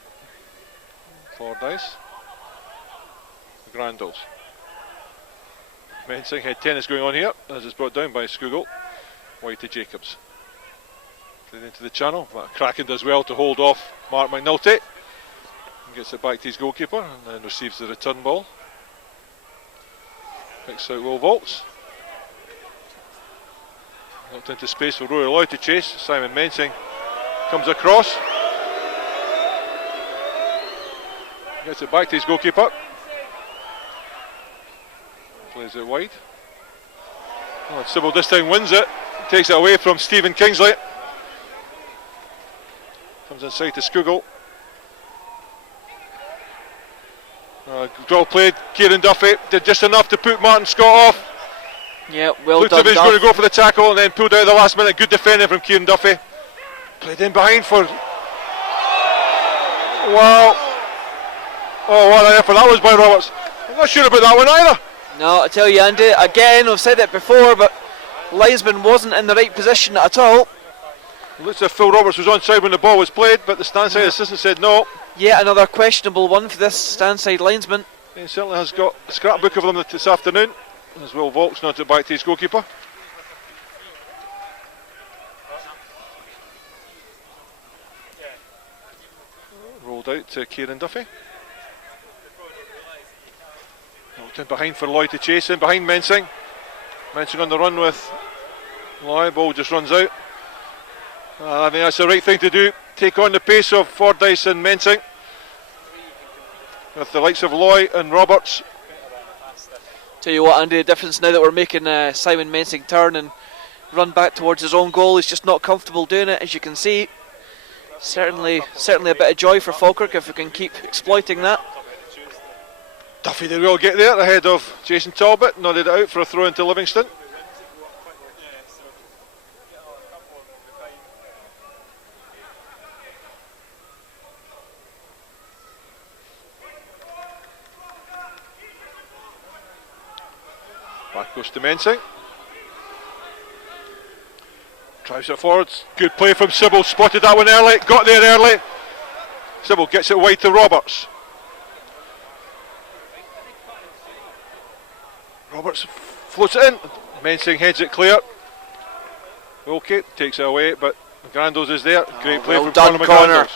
Fordyce. Grandals. Mensing head tennis going on here, as it's brought down by Skugel. Wide to Jacobs. Played into the channel. Kraken does well to hold off Mark McNulty. Gets it back to his goalkeeper and then receives the return ball. Picks out Will Volks. Knocked into space for Rory Loy to chase. Simon Mensing comes across. Gets it back to his goalkeeper. Plays it wide. Oh, Sybil this time wins it. Takes it away from Stephen Kingsley. Comes inside to Skugel. Well played, Kieran Duffy did just enough to put Martin Scott off. Yeah, well Looked done. Looked like he was going to go for the tackle and then pulled out at the last minute. Good defending from Kieran Duffy. Played in behind for... Wow. Oh, what an effort that was by Roberts. I'm not sure about that one either. No, I tell you, Andy, again, I've said it before, but linesman wasn't in the right position at all. It looks as if Phil Roberts was onside when the ball was played, but the stand-side assistant said no. Yet another questionable one for this stand-side linesman. He certainly has got a scrapbook of them this afternoon, as Will Volks nods it back to his goalkeeper. Rolled out to Kieran Duffy. Knocked in behind for Loy to chase in, behind Mensing. Mensing on the run with Loy, ball just runs out. I think that's the right thing to do, take on the pace of Fordyce and Mensing. With the likes of Loy and Roberts. Tell you what, Andy, the difference now that we're making Simon Mensing turn and run back towards his own goal, he's just not comfortable doing it, as you can see. Certainly a bit of joy for Falkirk if we can keep exploiting that. Duffy did well get there ahead of Jason Talbot, nodded it out for a throw into Livingston. Back goes to Mensing. Drives it forwards. Good play from Sybil. Spotted that one early. Got there early. Sybil gets it wide to Roberts. Roberts floats it in. Mensing heads it clear. Okay, takes it away, but Grandos is there. Great play well from done, Conor Connor. McGrandos.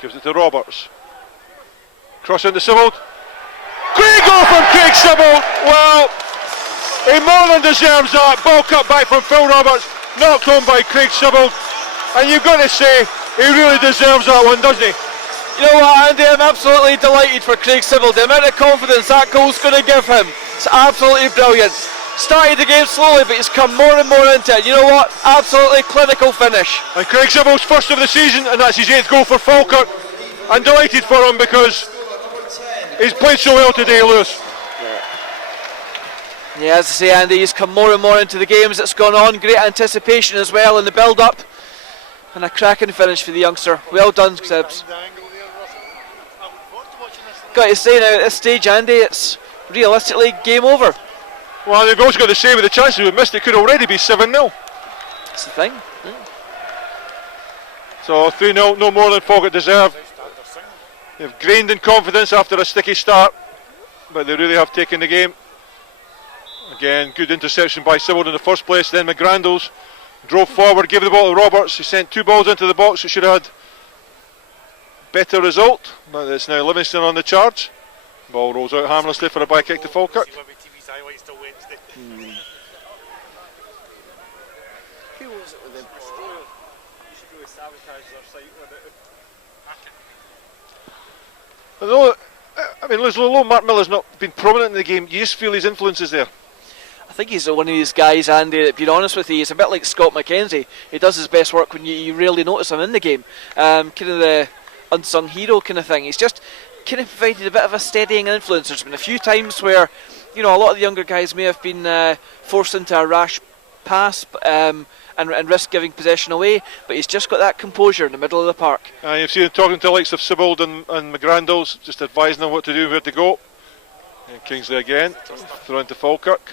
Gives it to Roberts. Cross into Sibbald. Great goal from Craig Sibbald. Well, he more than deserves that. Ball cut back from Phil Roberts, knocked home by Craig Sibbald. And you've got to say, he really deserves that one, doesn't he? You know what, Andy, I'm absolutely delighted for Craig Sibbald. The amount of confidence that goal's going to give him, it's absolutely brilliant. Started the game slowly, but he's come more and more into it. You know what, absolutely clinical finish. And Craig Sibbald's first of the season, and that's his 8th goal for Falkirk. I'm delighted for him because he's played so well today, Lewis. Yeah, as I say, Andy, he's come more and more into the games that's gone on. Great anticipation as well in the build-up. And a cracking finish for the youngster. Well done, Sibbs. Got to say now at this stage, Andy, it's realistically game over. Well, they've also got to say with the chances we missed, it could already be 7-0. That's the thing. So 3-0, no more than Falkirk deserve. They've gained in confidence after a sticky start, but they really have taken the game. Again, good interception by Sibbald in the first place. Then McGrandos drove forward, gave the ball to Roberts. He sent 2 balls into the box. It should have had better result, but it's now Livingston on the charge. Ball rolls out harmlessly for a by kick to Falkirk. Who was it with them? Although, I mean, although Mark Miller's not been prominent in the game, you just feel his influence is there. I think he's one of these guys, Andy, that, to be honest with you, he's a bit like Scott McKenzie. He does his best work when you rarely notice him in the game. Kind of the unsung hero kind of thing. He's just kind of provided a bit of a steadying influence. There's been a few times where, you know, a lot of the younger guys may have been forced into a rash pass and risk giving possession away, but he's just got that composure in the middle of the park. You've seen him talking to the likes of Sibbald and McGrandos, just advising them what to do and where to go. And Kingsley again, throw into Falkirk.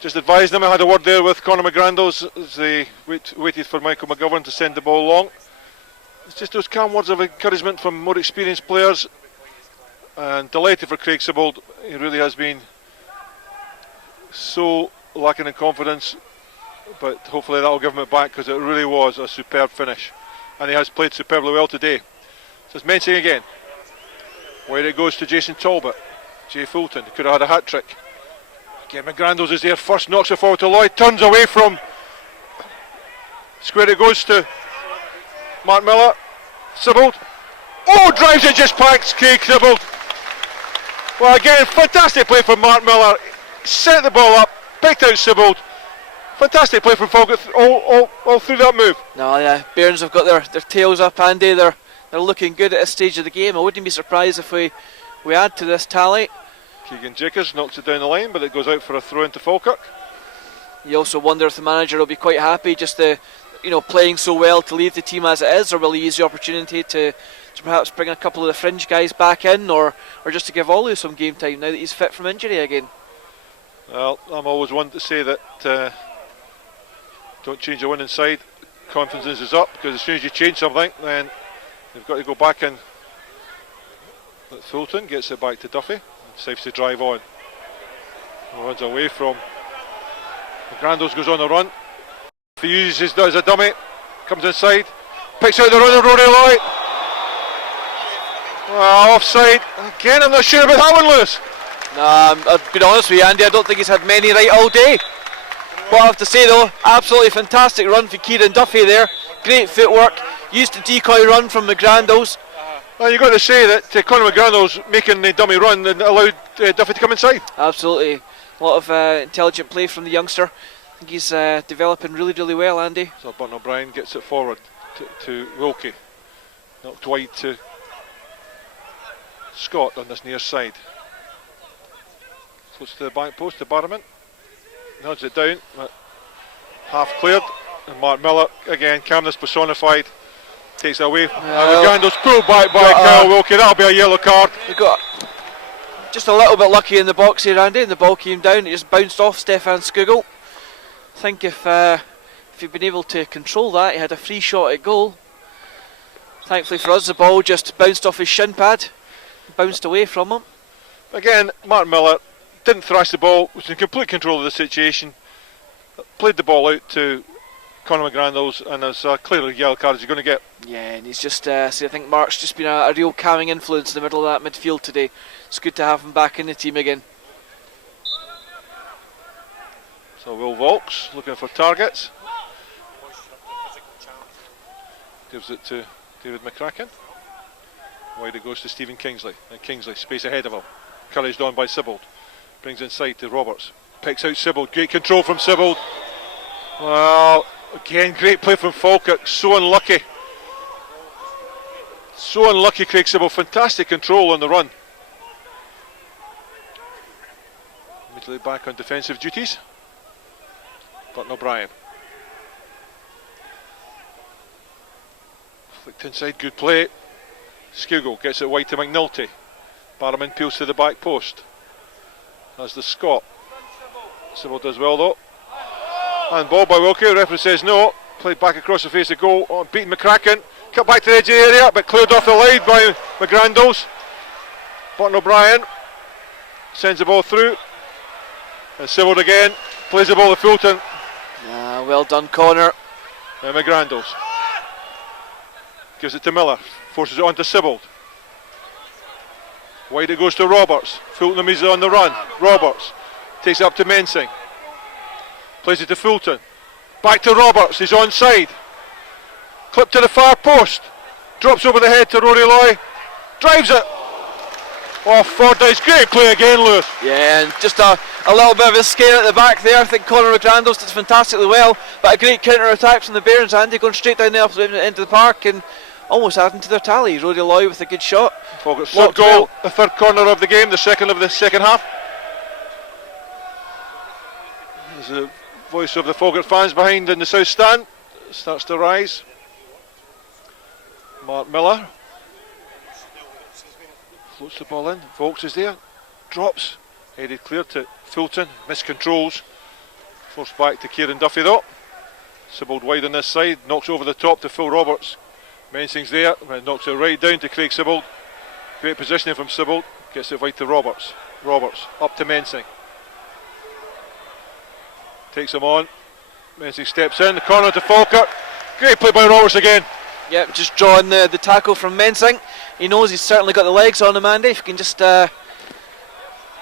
Just advised them. I had a word there with Conor McGrandos as they waited for Michael McGovern to send the ball long. It's just those calm words of encouragement from more experienced players, and delighted for Craig Sibbald. He really has been so lacking in confidence, but hopefully that will give him it back, because it really was a superb finish, and he has played superbly well today. So it's mentioning again where it goes to Jason Talbot. Jay Fulton could have had a hat trick. Again, McGrandos is there first, knocks it forward to Lloyd, turns away from square. It goes to Mark Miller. Sibbald, oh, drives it just past Craig Sibbald. Well, again, fantastic play from Mark Miller. Set the ball up, picked out Sibbald. Fantastic play from Falkirk all through that move. No, yeah, Bairns have got their tails up, Andy. They're looking good at this stage of the game. I wouldn't be surprised if we add to this tally. Keegan Jacobs knocks it down the line, but it goes out for a throw into Falkirk. You also wonder if the manager will be quite happy just playing so well to leave the team as it is, or will he use the opportunity to perhaps bring a couple of the fringe guys back in, or just to give Olu some game time now that he's fit from injury again. Well, I'm always one to say that don't change the winning side. Confidence is up, because as soon as you change something, then you've got to go back in. But Fulton gets it back to Duffy. Decides to drive on. Runs away from McGrandos, goes on a run. He uses as a dummy, comes inside, picks out the runner, Rory Lloyd. Well, offside. Again, I'm not sure about that one, Lewis. I'll be honest with you, Andy, I don't think he's had many right all day. What I have to say though, absolutely fantastic run for Kieran Duffy there. Great footwork, used the decoy run from McGrandos. Well, you've got to say that Conor McGrandos making the dummy run and allowed Duffy to come inside. Absolutely. A lot of intelligent play from the youngster. I think he's developing really, really well, Andy. So Burton O'Brien gets it forward to Wilkie. Knocked wide to Scott on this near side. Close to the back post to Barrowman. Nods it down. Half cleared. And Mark Miller, again, calmness personified. Takes it away. McGrandos pulled back by Kyle Wilkie. That'll be a yellow card. We got just a little bit lucky in the box here, Andy, and the ball came down. It just bounced off Stefan Skugel. I think if he'd been able to control that, he had a free shot at goal. Thankfully for us, the ball just bounced off his shin pad, bounced away from him. Again, Mark Miller didn't thrash the ball, was in complete control of the situation. Played the ball out to Conor McGrandles, and there's clearly yellow card he's going to get. Yeah, and he's just, see, I think Mark's just been a real calming influence in the middle of that midfield today. It's good to have him back in the team again. So Will Volks looking for targets. Gives it to David McCracken. Wide it goes to Stephen Kingsley. And Kingsley, space ahead of him. Encouraged on by Sibbald. Brings inside to Roberts. Picks out Sibbald. Great control from Sibbald. Well, again, great play from Falkirk. So unlucky. So unlucky, Craig Sibbald. Fantastic control on the run. Immediately back on defensive duties. Burton O'Brien. Flicked inside, good play. Skugel gets it wide to McNulty. Barrowman peels to the back post. As the Scot. Sibbald does well though. And ball by Wilkie, the referee says no. Played back across the face of goal. Oh, beating McCracken. Cut back to the edge of the area, but cleared off the line by McGrandles. Burton O'Brien sends the ball through. And Sibbald again plays the ball to Fulton. Well done, Connor. And McGrandles gives it to Miller. Forces it on to Sibbald. Wide it goes to Roberts. Fulton is on the run. Roberts takes it up to Mensing. Plays it to Fulton. Back to Roberts. He's onside. Clip to the far post. Drops over the head to Rory Loy. Drives it. Oh, Fordyce. Great play again, Lewis. Yeah, and just a little bit of a scare at the back there. I think Conor McGrandles did fantastically well. But a great counter-attack from the Bairns. Andy going straight down the opposite end of the park and almost adding to their tally. Rory Loy with a good shot. Falkirk's third goal, the third corner of the game, the second of the second half. There's the voice of the Falkirk fans behind in the south stand. Starts to rise. Mark Miller floats the ball in. Volks is there. Drops. Headed clear to Fulton. Miscontrols. Forced back to Kieran Duffy though. Sibbald wide on this side. Knocks over the top to Phil Roberts. Mensing's there. Knocks it right down to Craig Sibbald. Great positioning from Sibbald. Gets it right to Roberts. Roberts up to Mensing. Takes him on. Mensing steps in. The corner to Falkirk. Great play by Roberts again. Yep, just drawing the tackle from Mensing. He knows he's certainly got the legs on him, Andy. If you can just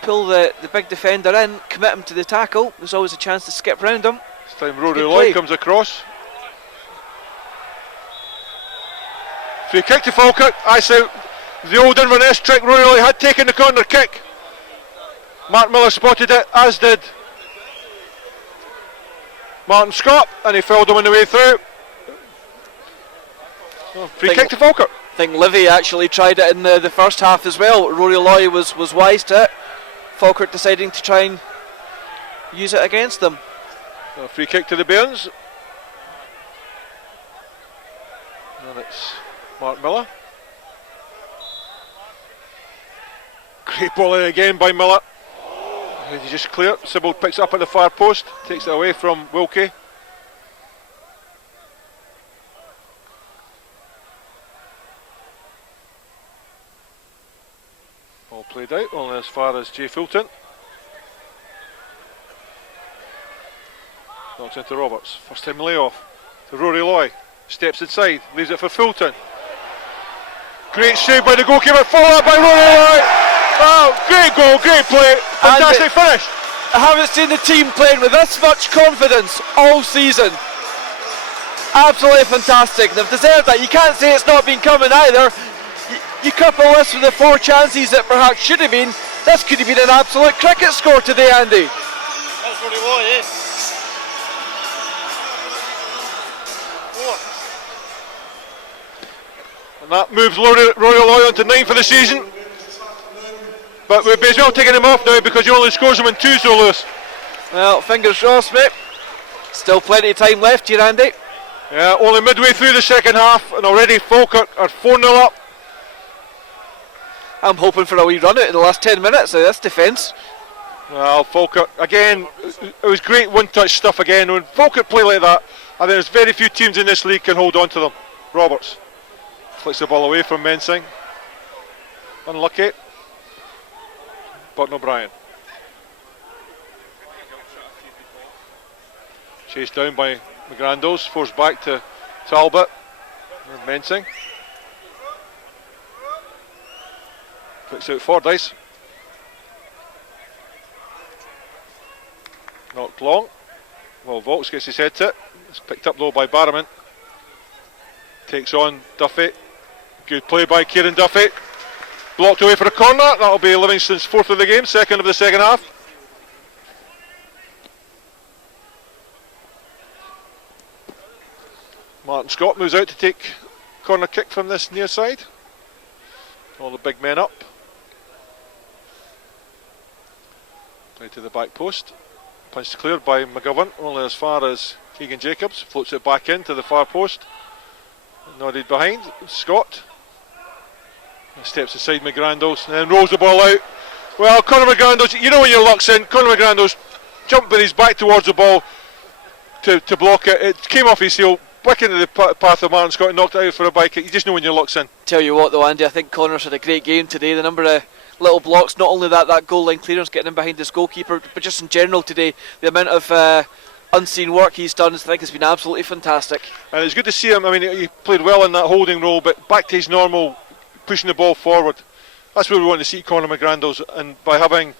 pull the big defender in, commit him to the tackle, there's always a chance to skip round him. This time Rory Loy comes across. Free kick to Falkirk. I say the old Inverness trick. Rory Loy had taken the corner kick. Mark Miller spotted it, as did Martin Scott, and he fouled him on the way through. So free kick to Falkirk. I think Livy actually tried it in the first half as well. Rory Loy was wise to it. Falkirk deciding to try and use it against them. So free kick to the Bairns. And it's Mark Miller. Great ball in again by Miller. He just clear. Sibbald picks it up at the far post, takes it away from Wilkie. Ball played out, only as far as Jay Fulton. Knocks into Roberts. First time layoff to Rory Loy. Steps inside, leaves it for Fulton. Great save by the goalkeeper, followed up by Rory Loy. Oh, great goal, great play, fantastic finish. I haven't seen the team playing with this much confidence all season. Absolutely fantastic. They've deserved that. You can't say it's not been coming either. You couple this with the 4 chances that perhaps should have been. This could have been an absolute cricket score today, Andy. That's what it was, eh? And that moves Rory Loy on to 9 for the season. But we're basically well taking him off now because he only scores them in 2, so Lewis. Well, fingers crossed, mate. Still plenty of time left here, Andy. Yeah, only midway through the second half, and already Falkirk are 4-0 up. I'm hoping for a wee run out in the last 10 minutes of this defence. Well, Falkirk, again, it was great one-touch stuff again. When Falkirk play like that, I think there's very few teams in this league can hold on to them. Roberts flicks the ball away from Mensing. Unlucky. Burton O'Brien. Chased down by McGrandles forced back to Talbot. Mensing. Puts out Fordyce. Knocked long. Well, Volks gets his head to it. It's picked up though by Barrowman. Takes on Duffy. Good play by Kieran Duffy. Blocked away for a corner. That'll be Livingston's 4th of the game, 2nd of the second half. Martin Scott moves out to take corner kick from this near side. All the big men up. Play to the back post. Punched cleared by McGovern, only as far as Keegan Jacobs. Floats it back into the far post. Nodded behind. Scott. Steps aside McGrandles and then rolls the ball out. Well, Conor McGrandles, you know when your luck's in. Conor McGrandles jumped with his back towards the ball to block it. It came off his heel, back into the path of Martin Scott and knocked it out for a bike kick. You just know when your luck's in. Tell you what though, Andy, I think Connor's had a great game today. The number of little blocks, not only that goal line clearance getting him behind his goalkeeper, but just in general today, the amount of unseen work he's done, I think, has been absolutely fantastic. And it's good to see him. I mean, he played well in that holding role, but back to his normal pushing the ball forward. That's where we want to see Conor McGrandles, and by having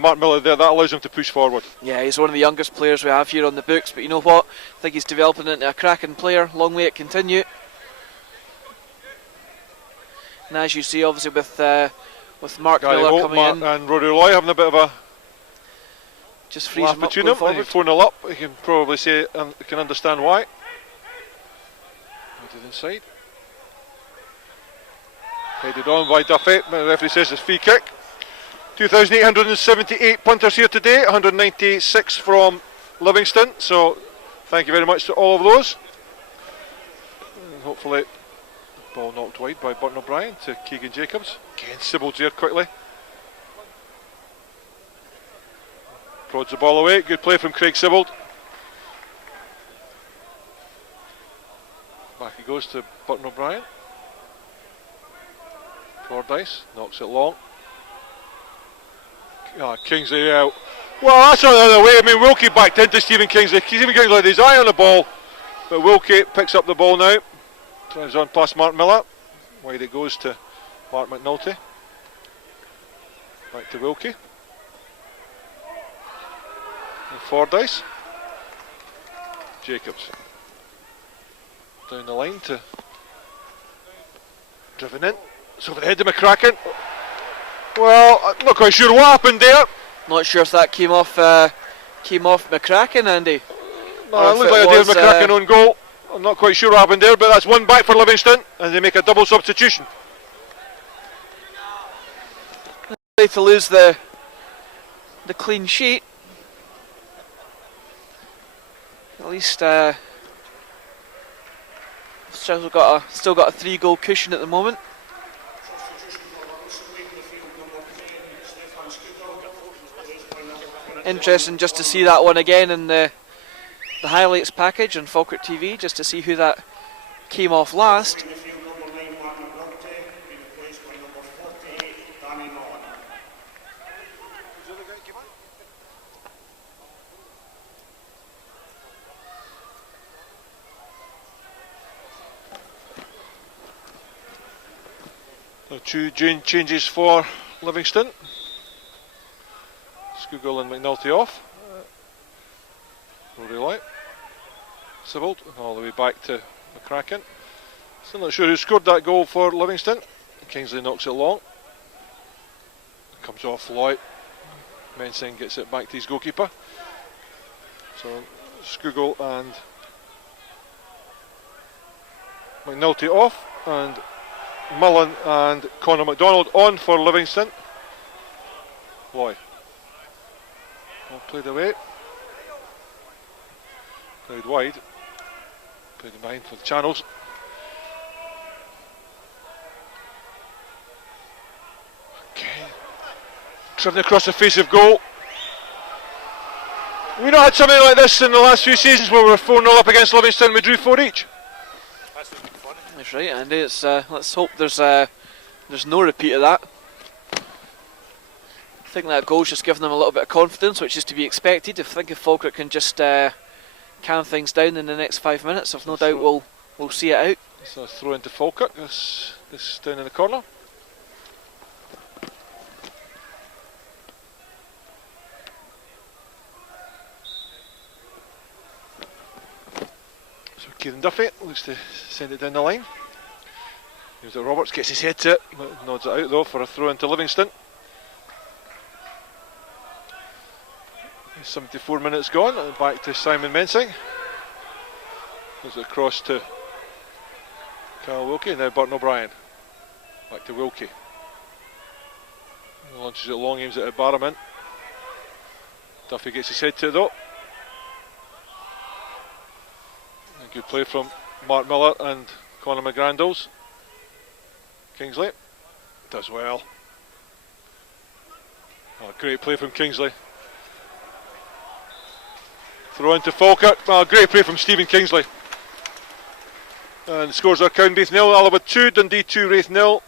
Mark Miller there, that allows him to push forward. Yeah, he's one of the youngest players we have here on the books, but you know what? I think he's developing into a cracking player. Long way it continue. And as you see, obviously with Mark Miller coming in and Rory Loy having a bit of a just freeze him between them. 4-0 up. You can probably say you can understand why. To the inside. Headed on by Duffy. The referee says it's free kick. 2,878 punters here today, 196 from Livingston. So thank you very much to all of those. And hopefully, ball knocked wide by Burton O'Brien to Keegan Jacobs. Again, Sybil's here quickly. Prods the ball away. Good play from Craig Sybil. Back he goes to Burton O'Brien. Fordyce knocks it long. Kingsley out. Well, that's not the other way. I mean, Wilkie backed into Stephen Kingsley. Stephen Kingsley had his eye on the ball, but Wilkie picks up the ball now. Drives on past Mark Miller. Wide it goes to Mark McNulty. Back to Wilkie. And Fordyce. Jacobs. Down the line to driven in. It's over the head of McCracken. Well, I'm not quite sure what happened there. Not sure if that came off McCracken, Andy. No, it looked like a David McCracken own goal. I'm not quite sure what happened there, but that's one back for Livingston, and they make a double substitution. To lose the clean sheet. At least still got a 3-goal cushion at the moment. Interesting just to see that one again in the highlights package on Falkirk TV, just to see who that came off last. Two changes for Livingston. Skugel and McNulty off. Rory Light. Sybil all the way back to McCracken. Still not sure who scored that goal for Livingston. Kingsley knocks it long. Comes off Light. Mensing gets it back to his goalkeeper. So Skugel and McNulty off, and Mullen and Conor MacDonald on for Livingston. Loy. Well played away. Played wide. Played in behind for the channels. Okay. Driven across the face of goal. We not had something like this in the last few seasons where we were 4-0 up against Livingston, we drew 4 each. That's right, Andy. It's let's hope there's no repeat of that. I think that goal's just given them a little bit of confidence, which is to be expected. I think if Falkirk can just calm things down in the next 5 minutes. I've no doubt we'll see it out. So throw into Falkirk. This down in the corner. So Kieran Duffy looks to send it down the line. Here's it Roberts, gets his head to it, nods it out though for a throw into Livingston. 74 minutes gone, and back to Simon Mensing. Goes it across to Kyle Wilkie, now Burton O'Brien. Back to Wilkie. Launches it long, aims it at Barrowman. Duffy gets his head to it though. And good play from Mark Miller and Conor McGrandles. Kingsley does well. Oh, great play from Kingsley. Throw into Falkirk. Oh, great play from Stephen Kingsley. And scores are County 0, Alaba 2, Dundee 2, Raith 0,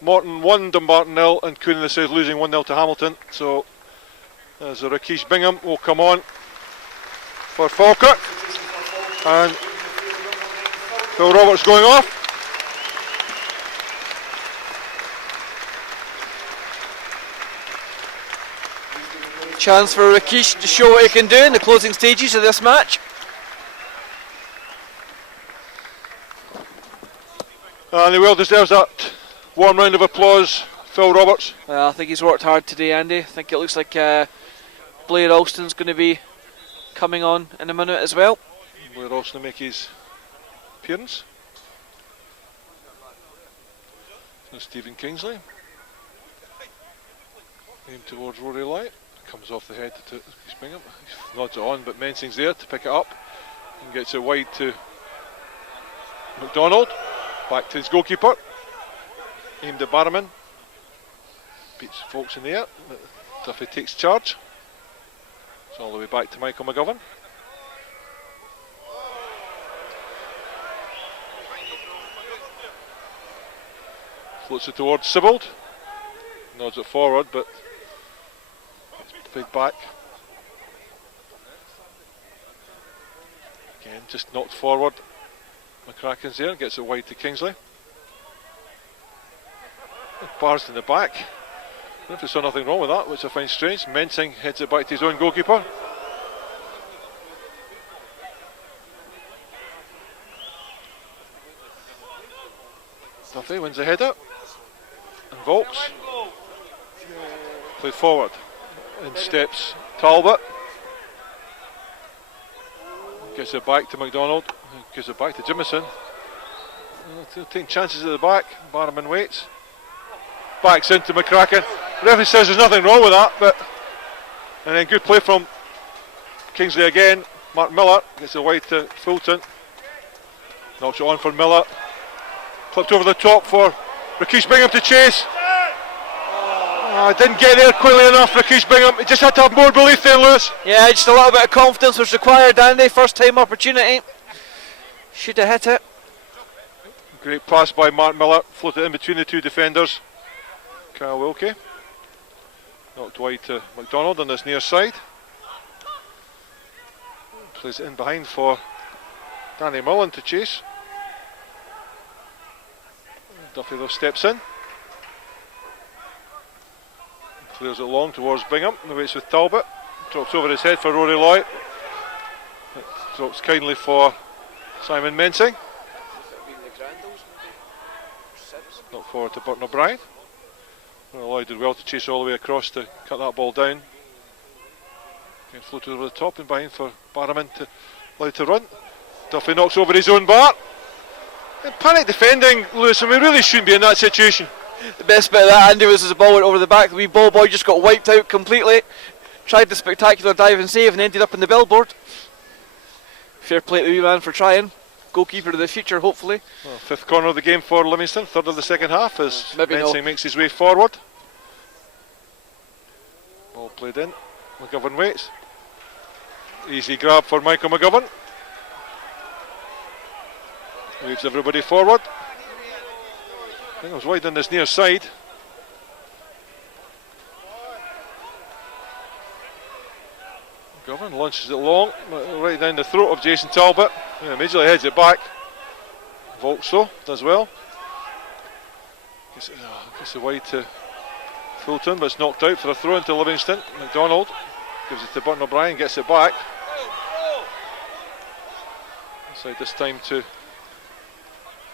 Morton 1, Dumbarton 0, and Coon in the South losing 1-0 to Hamilton. So as Rakesh Bingham will come on for Falkirk, and Phil Roberts going off. Chance for Rakesh to show what he can do in the closing stages of this match. And he well deserves that warm round of applause, Phil Roberts. Well, I think he's worked hard today, Andy. I think it looks like Blair Alston's going to be coming on in a minute as well. Blair Alston to make his appearance. So Stephen Kingsley. Aim towards Rory Light. Comes off the head to Bingham. He nods it on, but Mensing's there to pick it up and gets it wide to McDonald. Back to his goalkeeper. Aimed at Barrowman. Beats folks in the air. Duffy takes charge. It's all the way back to Michael McGovern. Floats it towards Sibbald. Nods it forward, but big back. Again, just knocked forward. McCracken's there, gets it wide to Kingsley. Bars in the back. I don't know if he saw nothing wrong with that, which I find strange. Mensing heads it back to his own goalkeeper. Duffy wins the header. And Volks. Played forward. In steps Talbot. Gets it back to McDonald. Gives it back to Jimison. Taking chances at the back. Barrowman waits. Backs into McCracken. The referee says there's nothing wrong with that, but and then good play from Kingsley again. Mark Miller gets it wide to Fulton. Knocks it on for Miller. Clipped over the top for Rakesh Bingham to chase. Didn't get there quickly enough, Rakesh Bingham. He just had to have more belief there, Lewis. Yeah, just a little bit of confidence was required, Andy. First time opportunity. Should have hit it. Great pass by Mark Miller. Floated in between the two defenders. Kyle Wilkie. Knocked wide to McDonald on this near side. Plays it in behind for Danny Mullen to chase. Duffy though steps in. Clears it long towards Bingham. And waits with Talbot. Drops over his head for Rory Lloyd. It drops kindly for Simon Mensing. Not forward to Burton O'Brien. Rory Lloyd did well to chase all the way across to cut that ball down. Again floated over the top and behind for Barrowman to allow to run. Duffy knocks over his own bar. And panic defending, Lewis, and we really shouldn't be in that situation. The best bit of that, Andy, was as the ball went over the back. The wee ball boy just got wiped out completely. Tried the spectacular dive and save and ended up in the billboard. Fair play to the wee man for trying. Goalkeeper of the future, hopefully. Well, fifth corner of the game for Livingston, third of the second half as Mensing no. makes his way forward. Ball played in. McGovern waits. Easy grab for Michael McGovern. Moves everybody forward. I think it was wide on this near side. McGovern McGovern launches it long, right down the throat of Jason Talbot. Yeah, immediately heads it back. Volks though, does well. Gets it wide to Fulton, but it's knocked out for a throw into Livingston. McDonald gives it to Burton O'Brien, gets it back. Inside this time to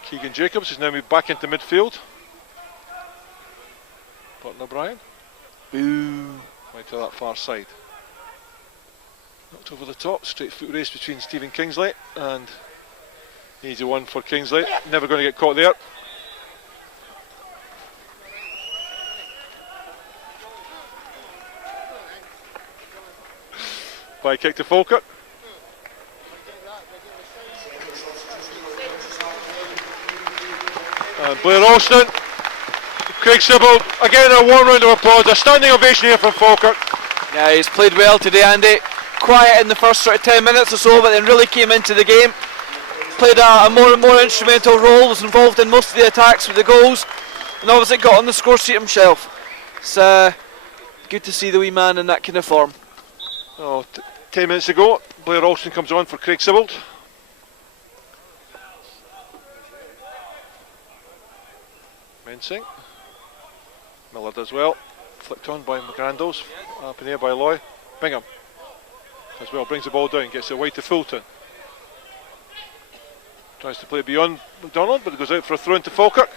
Keegan Jacobs, who's now moved back into midfield. Burton O'Brien. Boo. Right to that far side. Knocked over the top, straight foot race between Stephen Kingsley and easy one for Kingsley. Never going to get caught there. By kick to Falkirk. And Blair Alston, Craig Sybil, again a warm round of applause, a standing ovation here from Falkirk. Yeah, he's played well today, Andy. Quiet in the first sort of 10 minutes or so, but then really came into the game. Played a more and more instrumental role, was involved in most of the attacks with the goals, and obviously got on the score sheet himself. It's good to see the wee man in that kind of form. 10 minutes ago, Blair Alston comes on for Craig Sybil. Mensing. Miller does well. Flicked on by McGrandles. Up in the air by Loy. Bingham as well, brings the ball down, gets it wide to Fulton. Tries to play beyond McDonald, but it goes out for a throw into Falkirk.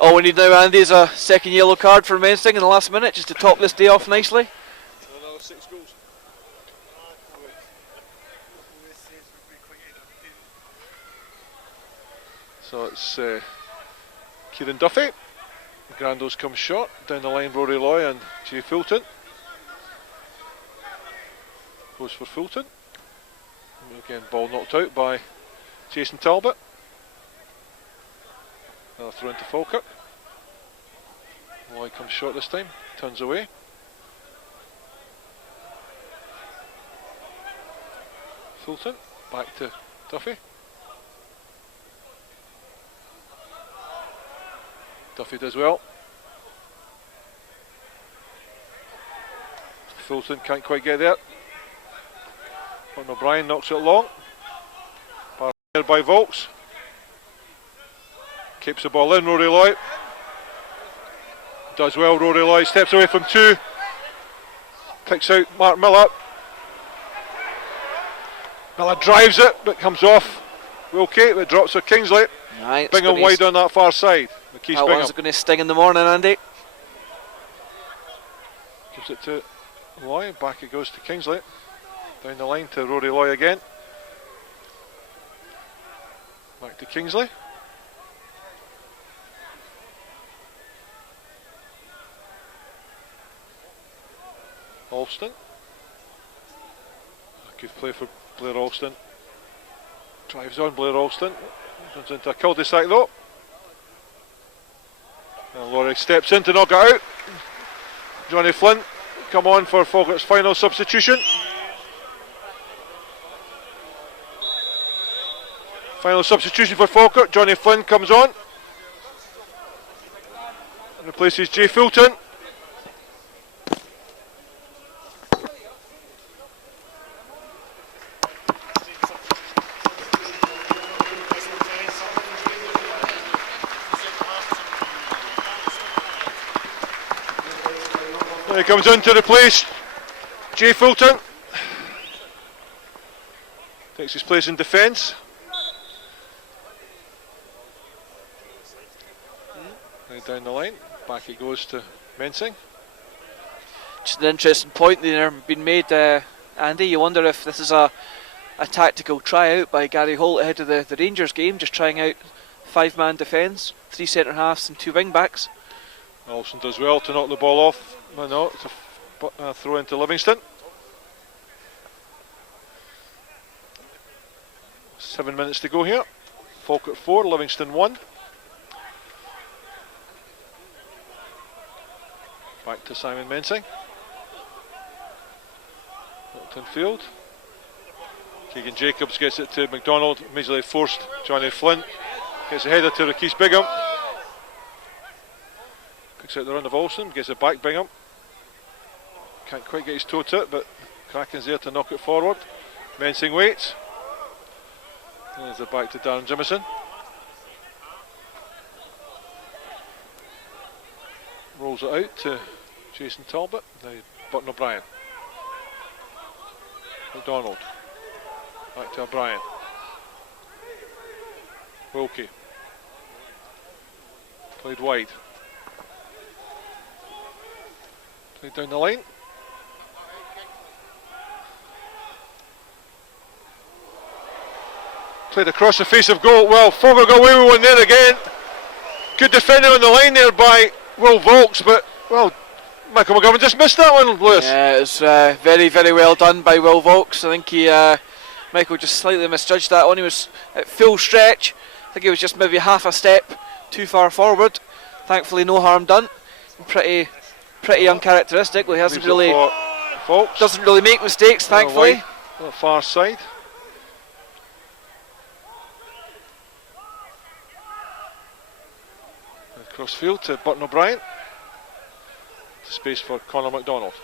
All we need now, Andy, is a second yellow card for Mensing in the last minute, just to top this day off nicely. Another 6 goals. So it's Kieran Duffy. Grandos comes short. Down the line, Rory Loy and Jay Fulton. Goes for Fulton. And again, ball knocked out by Jason Talbot. Another throw into Falkirk. Loy comes short this time. Turns away. Fulton. Back to Duffy. Duffy does well. Fulton can't quite get there. Burton O'Brien knocks it long. Barred by Volks. Keeps the ball in, Rory Loy. Does well, Rory Loy. Steps away from 2. Picks out Mark Miller. Miller drives it, but comes off. Okay, but drops for Kingsley. Right, Bingham wide on that far side. That one's going to sting in the morning, Andy. Gives it to Loy, back it goes to Kingsley. Down the line to Rory Loy again. Back to Kingsley. Alston. Good play for Blair Alston. Drives on Blair Alston. Runs into a cul-de-sac though. And Laurie steps in to knock it out. Johnny Flynn come on for Falkirk's final substitution. Final substitution for Falkirk. Johnny Flynn comes on and replaces Jay Fulton. He comes in to replace Jay Fulton. Takes his place in defence. Right down the line. Back it goes to Mensing. Just an interesting point there been made, Andy. You wonder if this is a tactical tryout by Gary Holt ahead of the Rangers game, just trying out 5-man defence, 3 centre halves and 2 wing backs. Olsen does well to knock the ball off. No, it's a throw into Livingston. 7 minutes to go here. Falkirk 4, Livingston 1. Back to Simon Mensing. Milton Field. Keegan Jacobs gets it to McDonald. Immediately forced Johnny Flynn. Gets a header to Rakis Bingham. Picks out the run of Olsen. Gets it back Bingham. Can't quite get his toe to it, but McCracken's there to knock it forward. Mensing waits. There's it back to Darren Jimison. Rolls it out to Jason Talbot. Now Burton O'Brien. McDonald. Back to O'Brien. Wilkie. Played wide. Played down the line. Played across the face of goal. Well, Falkirk got away with one there again. Good defending on the line there by Will Volks, but, well, Michael McGovern just missed that one, Lewis. Yeah, it was very, very well done by Will Volks. I think Michael just slightly misjudged that one. He was at full stretch. I think he was just maybe half a step too far forward. Thankfully, no harm done. Pretty uncharacteristic. He hasn't really, doesn't really make mistakes, thankfully. On the far side. Cross field to Burton O'Brien. Space for Conor MacDonald.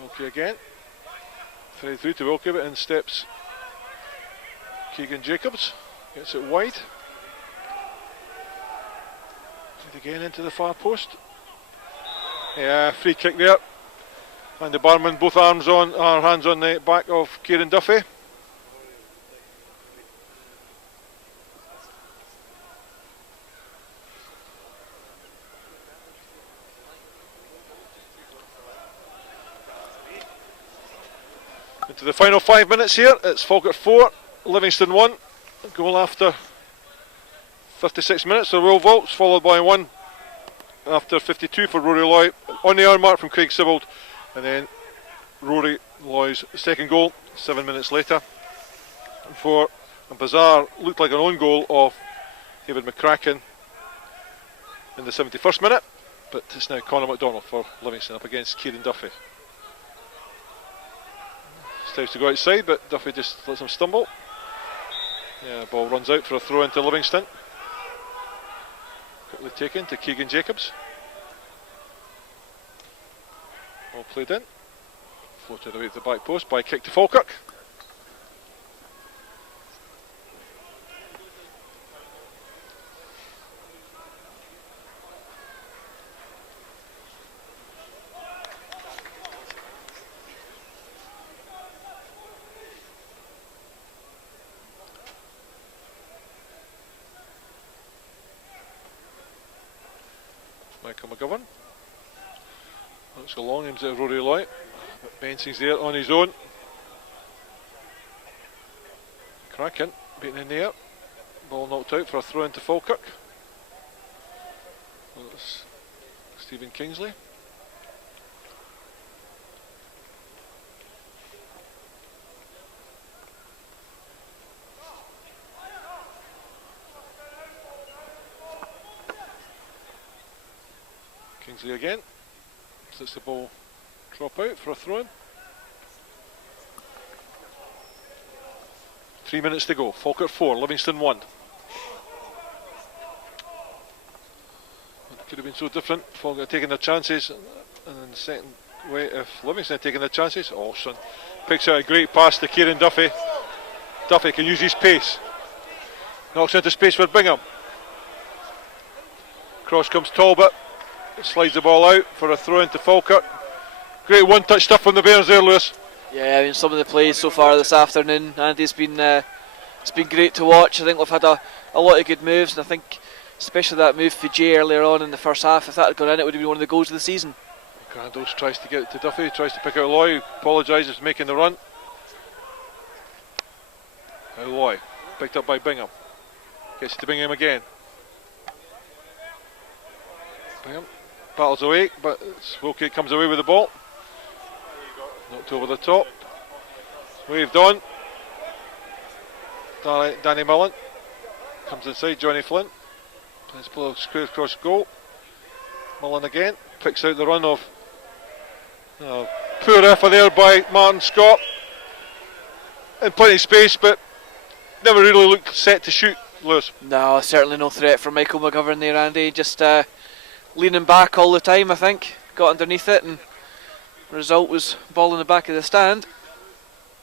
Wilkie again. Thread through to Wilkie, but in steps Keegan Jacobs. Gets it wide. Played again into the far post. Yeah, free kick there. And the barman, both hands on the back of Kieran Duffy. Into the final 5 minutes here. It's Falkirk 4, Livingston 1. Goal after 56 minutes for Will Volks, followed by one after 52 for Rory Loy. On the hour mark from Craig Sibbald, and then Rory Loy's second goal 7 minutes later. And for a bizarre, looked like an own goal of David McCracken in the 71st minute, but it's now Conor MacDonald for Livingston up against Kieran Duffy. Tries to go outside, but Duffy just lets him stumble. Yeah, ball runs out for a throw into Livingston. Quickly taken to Keegan Jacobs. Ball played in. Floated away to the back post by kick to Falkirk. Michael McGovern looks along, aims at Rory Loy, but Bensing's there on his own. Kraken beaten in the air, ball knocked out for a throw into Falkirk. Well, it's Stephen Kingsley. Kingsley again, lets the ball drop out for a throw-in. 3 minutes to go. Falkirk 4, Livingston 1. It could have been so different. Falkirk taking their chances, and in the second way, if Livingston had taken their chances, Olsen picks out a great pass to Kieran Duffy. Duffy can use his pace. Knocks into space for Bingham. Cross comes Talbot. Slides the ball out for a throw into Falkirk. Great one-touch stuff from the Bears there, Lewis. Yeah, I mean, some of the plays so far this afternoon, Andy, it's been great to watch. I think we've had a lot of good moves, and I think especially that move for Jay earlier on in the first half, if that had gone in, it would have been one of the goals of the season. Grandos tries to get it to Duffy, tries to pick out Loy, who apologises for making the run. Now Loy, picked up by Bingham. Gets to Bingham again. Bingham battles away, but Wilkie comes away with the ball. Knocked over the top. Waved on. Danny Mullen comes inside. Johnny Flint plays ball square across goal. Mullen again picks out the run of poor effort there by Martin Scott. In plenty of space, but never really looked set to shoot, Lewis. No, certainly no threat from Michael McGovern there, Andy. Just leaning back all the time, I think. Got underneath it, and the result was ball in the back of the stand.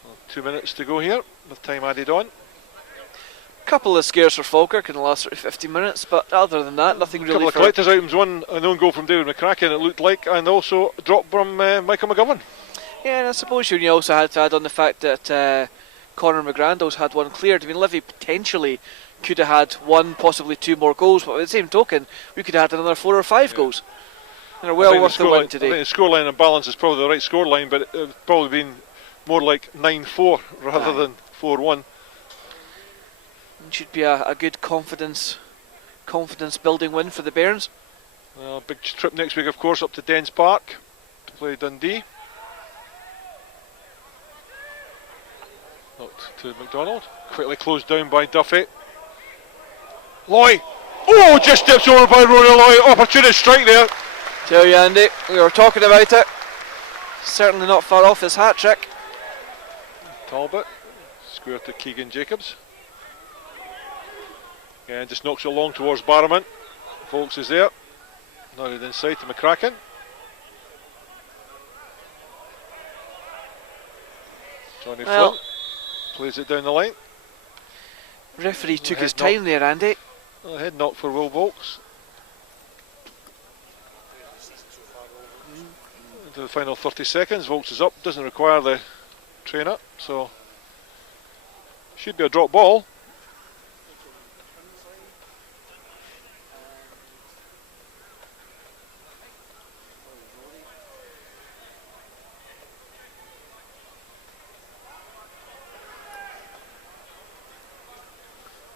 Well, 2 minutes to go here, with time added on. Couple of scares for Falkirk in the last sort of 50 minutes, but other than that, nothing really. Couple of collectors' items, one an own goal from David McCracken, it looked like, and also a drop from Michael McGovern. Yeah, and I suppose you also had to add on the fact that Conor McGrandles had one cleared. I mean, Livy potentially could have had one, possibly two more goals, but by the same token, we could have had another 4 or 5 goals. And they're well worth the win today. I think the scoreline and balance is probably the right scoreline, but it would probably been more like 9-4 rather than 4-1. It should be a good confidence building win for the Bairns. Big trip next week, of course, up to Dens Park to play Dundee. Not to McDonald. Quickly closed down by Duffy. Loy. Oh, just steps over by Ronan Loy. Opportunity strike there. Tell you, Andy, we were talking about it. Certainly not far off his hat trick. Talbot. Square to Keegan Jacobs. And just knocks it along towards Barrowman. Folks is there. Nodded inside to McCracken. Johnny Flynn plays it down the line. Referee took his time there, Andy. A head knock for Will Volks. Into the final 30 seconds. Volks is up. Doesn't require the train up, so should be a drop ball.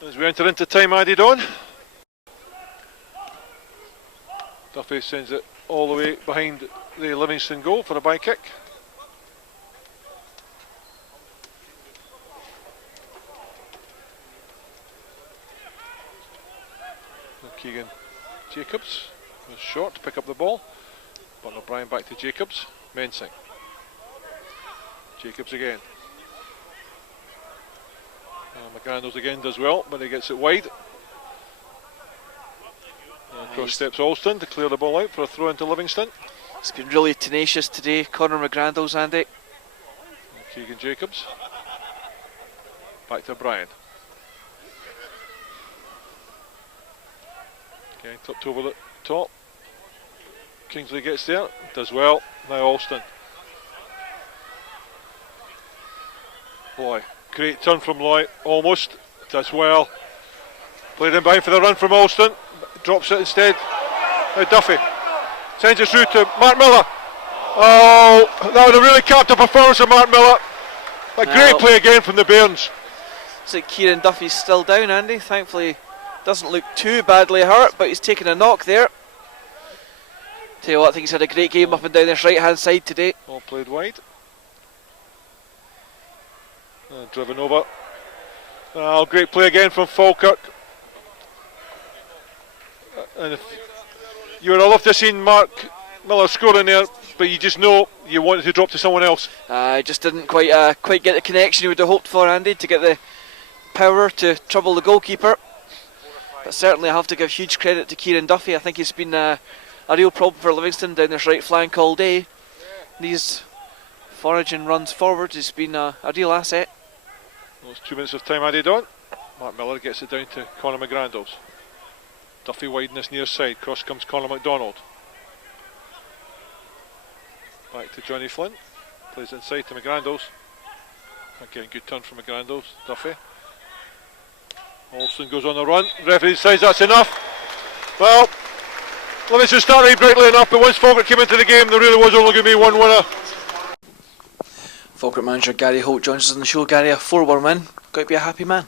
As we enter into time added on, Duffy sends it all the way behind the Livingston goal for a by kick. Keegan Jacobs was short to pick up the ball. But O'Brien back to Jacobs. Mensing. Jacobs again. McGrandles again does well, but he gets it wide. Across steps Alston to clear the ball out for a throw into Livingston. He's been really tenacious today, Conor McGrandles, Andy. Keegan Jacobs. Back to O'Brien. Okay, tucked over the top. Kingsley gets there, does well. Now Alston. Loy. Great turn from Loy, almost. Does well. Played in behind for the run from Alston. Drops it instead. Now Duffy. Sends it through to Mark Miller. Oh, that would have really capped a performance of Mark Miller. A great play again from the Bairns. Looks like Kieran Duffy's still down, Andy. Thankfully, doesn't look too badly hurt, but he's taken a knock there. Tell you what, I think he's had a great game up and down this right hand side today. All played wide. Driven over. Oh, great play again from Falkirk. And if you would have loved to have seen Mark Miller scoring there, but you just know you wanted to drop to someone else. I just didn't quite get the connection you would have hoped for, Andy, to get the power to trouble the goalkeeper. But certainly I have to give huge credit to Kieran Duffy. I think he's been a real problem for Livingston down this right flank all day. These foraging runs forward has been a real asset. Those 2 minutes of time added on. Mark Miller gets it down to Conor McGrandles. Duffy wide in this near side. Cross comes Conor MacDonald. Back to Johnny Flynn. Plays inside to McGrandles. Again, good turn from McGrandles. Duffy. Alston goes on the run. Referee says that's enough. Well, Livingston started brightly enough, but once Falkirk came into the game, there really was only going to be one winner. Falkirk manager Gary Holt joins us on the show. Gary, a 4-1 win. Got to be a happy man.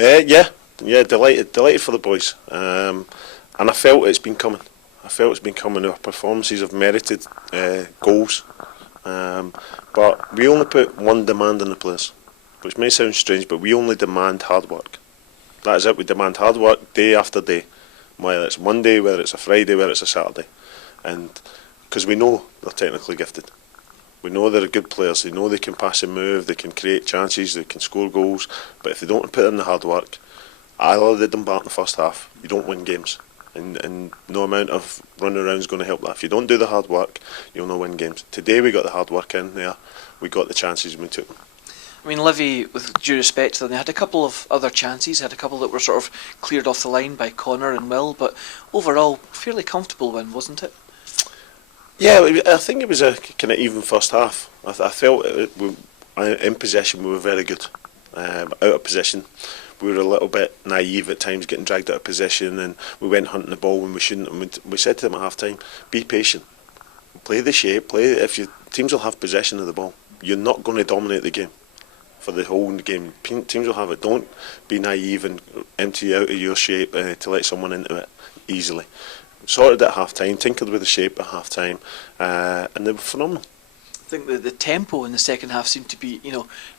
Yeah, delighted for the boys. And I felt it's been coming. Our performances have merited goals. But we only put one demand on the players, which may sound strange, but we only demand hard work. That is it. We demand hard work day after day, whether it's Monday, whether it's a Friday, whether it's a Saturday, and because we know they're technically gifted. We know they're good players. They know they can pass and move, they can create chances, they can score goals. But if they don't put in the hard work, I already did them back in the first half. You don't win games. and no amount of running around is going to help that. If you don't do the hard work, you'll not win games. Today we got the hard work in there, we got the chances and we took them. I mean, Livy, with due respect to them, they had a couple of other chances, had a couple that were sort of cleared off the line by Connor and Will, but overall, fairly comfortable win, wasn't it? Yeah, I think it was a kind of even first half. I felt in possession we were very good. Out of possession, we were a little bit naive at times, getting dragged out of possession, and we went hunting the ball when we shouldn't. And we said to them at half time, be patient, play the shape, play. If your teams will have possession of the ball, you're not going to dominate the game for the whole game. Teams will have it. Don't be naive and empty out of your shape to let someone into it easily. Sorted at half time, tinkered with the shape at half time, and they were phenomenal. I think the tempo in the second half seemed to be,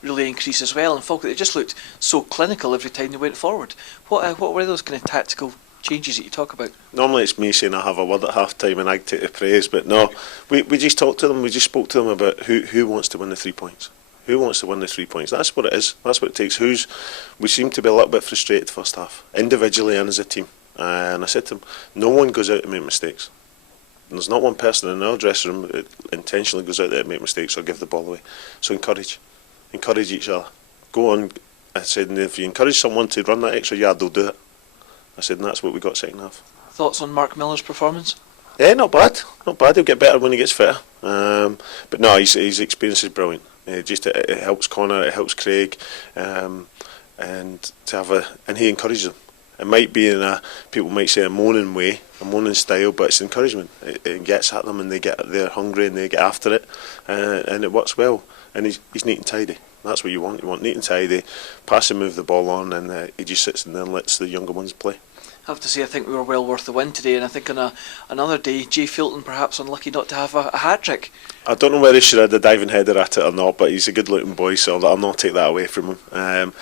really increased as well. And Falkirk, they just looked so clinical every time they went forward. What were those kind of tactical changes that you talk about? Normally it's me saying I have a word at half time and I take the praise, but no, we just talked to them. We just spoke to them about who wants to win the 3 points. Who wants to win the 3 points? That's what it is. That's what it takes. We seem to be a little bit frustrated first half, individually and as a team. And I said to them, no one goes out to make mistakes. There's not one person in our dressing room that intentionally goes out there to make mistakes or give the ball away. So encourage each other. Go on. I said, and if you encourage someone to run that extra yard, they'll do it. I said, and that's what we got second half. Thoughts on Mark Miller's performance? Yeah, not bad. He'll get better when he gets fitter. But no, his experience is brilliant. It helps Connor, it helps Craig, and he encourages them. It might be in people might say a moaning way, a moaning style, but it's encouragement. It gets at them and they're hungry and they get after it, and it works well. And he's neat and tidy. That's what you want. You want neat and tidy, pass and move the ball on, and he just sits in there and lets the younger ones play. I have to say, I think we were well worth the win today, and I think on another day, Jay Fulton perhaps unlucky not to have a hat-trick. I don't know whether he should have the diving header at it or not, but he's a good-looking boy, so I'll not take that away from him.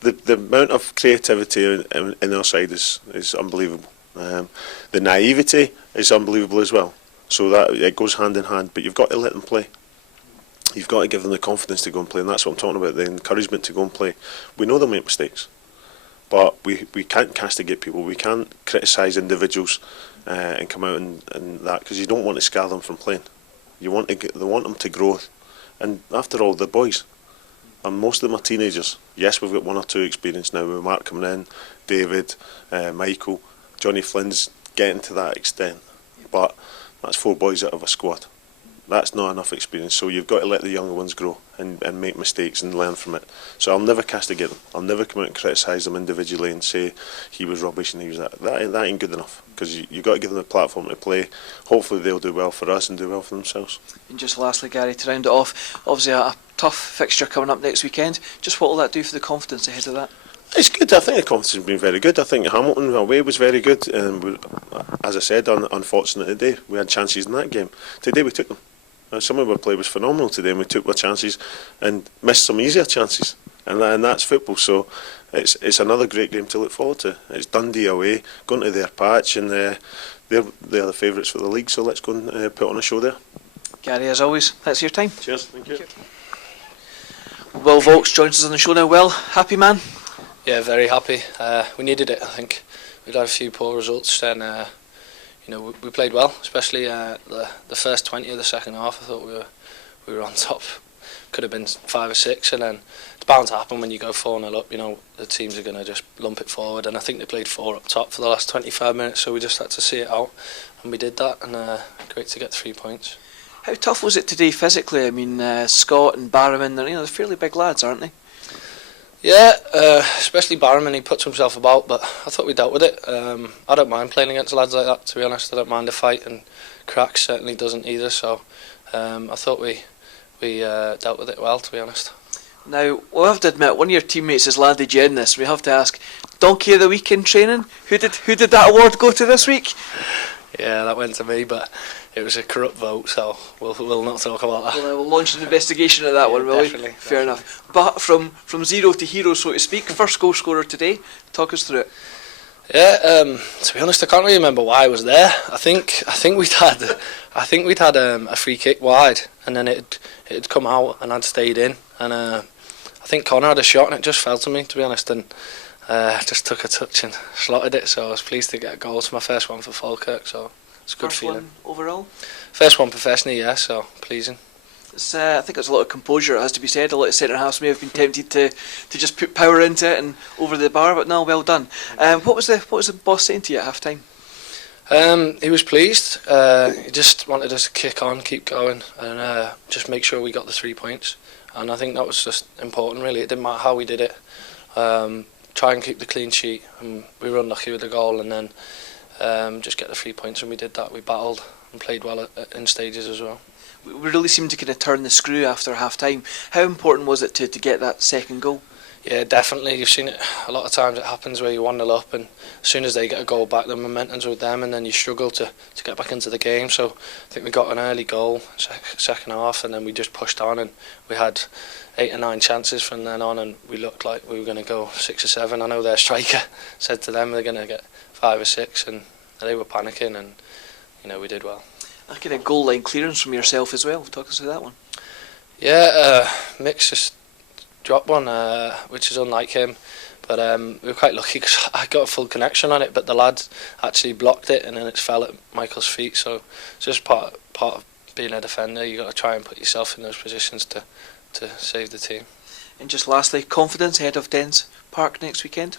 The amount of creativity in our side is unbelievable. The naivety is unbelievable as well. So that it goes hand in hand, but you've got to let them play. You've got to give them the confidence to go and play, and that's what I'm talking about, the encouragement to go and play. We know they'll make mistakes, but we can't castigate people. We can't criticise individuals and come out and that, because you don't want to scar them from playing. They want them to grow, and after all, they're boys, and most of them are teenagers. Yes, we've got one or two experience now with Mark coming in, David, Michael, Johnny Flynn's getting to that extent, but that's 4 boys out of a squad. That's not enough experience, so you've got to let the younger ones grow and make mistakes and learn from it. So I'll never castigate them. I'll never come out and criticise them individually and say he was rubbish and he was that. That ain't good enough, because you've got to give them a platform to play. Hopefully they'll do well for us and do well for themselves. And just lastly, Gary, to round it off, obviously a tough fixture coming up next weekend. Just what will that do for the confidence ahead of that? It's good. I think the confidence has been very good. I think Hamilton away was very good, and as I said, unfortunate today. We had chances in that game. Today we took them. Some of our play was phenomenal today, and we took our chances and missed some easier chances, and that's football. So it's another great game to look forward to. It's Dundee away, going to their patch, and they're the favourites for the league. So let's go and put on a show there. Gary, as always, that's your time. Cheers. Thank you. Will Volks joins us on the show now. Will, happy man? Yeah, very happy. We needed it. I think we'd had a few poor results, and we played well, especially the first 20 of the second half. I thought we were on top. Could have been 5 or 6, and then it's bound to happen when you go 4-0 up. The teams are going to just lump it forward, and I think they played 4 up top for the last 25 minutes, so we just had to see it out, and we did that, and great to get 3 points. How tough was it today physically? I mean, Scott and Barrowman, they're fairly big lads, aren't they? Yeah, especially Barrowman, he puts himself about, but I thought we dealt with it. I don't mind playing against lads like that, to be honest. I don't mind a fight, and Crack certainly doesn't either, so I thought we dealt with it well, to be honest. Now, we'll have to admit, one of your teammates has landed you in this. We have to ask, Donkey of the Week in training? Who did that award go to this week? Yeah, that went to me, but it was a corrupt vote, so we'll not talk about that. We'll launch an investigation of that one, will definitely, we? Fair enough. But from zero to hero, so to speak, first goal scorer today. Talk us through it. Yeah, to be honest, I can't really remember why I was there. I think we'd had a free kick wide, and then it had come out, and I'd stayed in, and I think Connor had a shot, and it just fell to me, to be honest, and just took a touch and slotted it, so I was pleased to get a goal. It's my first one for Falkirk, so it's a good First feeling. one overall? First one professionally, yeah, so pleasing. I think there's a lot of composure, it has to be said. A lot of centre halves may have been tempted to just put power into it and over the bar, but no, well done. What was the boss saying to you at half time? He was pleased. He just wanted us to kick on, keep going, and just make sure we got the 3 points. And I think that was just important, really. It didn't matter how we did it. Try and keep the clean sheet. And we were unlucky with the goal, and then just get the 3 points. And we did that. We battled and played well in stages as well. We really seemed to kind of turn the screw after half time. How important was it to get that second goal? Yeah, definitely. You've seen it a lot of times. It happens where you're 1-0 up, and as soon as they get a goal back, the momentum's with them, and then you struggle to get back into the game. So I think we got an early goal, second half, and then we just pushed on, and we had 8 or 9 chances from then on, and we looked like we were going to go 6 or 7. I know their striker said to them they're going to get 5 or 6, and they were panicking, and we did well. A kind of goal line clearance from yourself as well. Talk us through that one. Yeah, Mick's just dropped one, which is unlike him, but we were quite lucky because I got a full connection on it, but the lad actually blocked it, and then it fell at Michael's feet. So it's just part of being a defender. You got to try and put yourself in those positions to save the team. And just lastly, confidence ahead of Dens Park next weekend?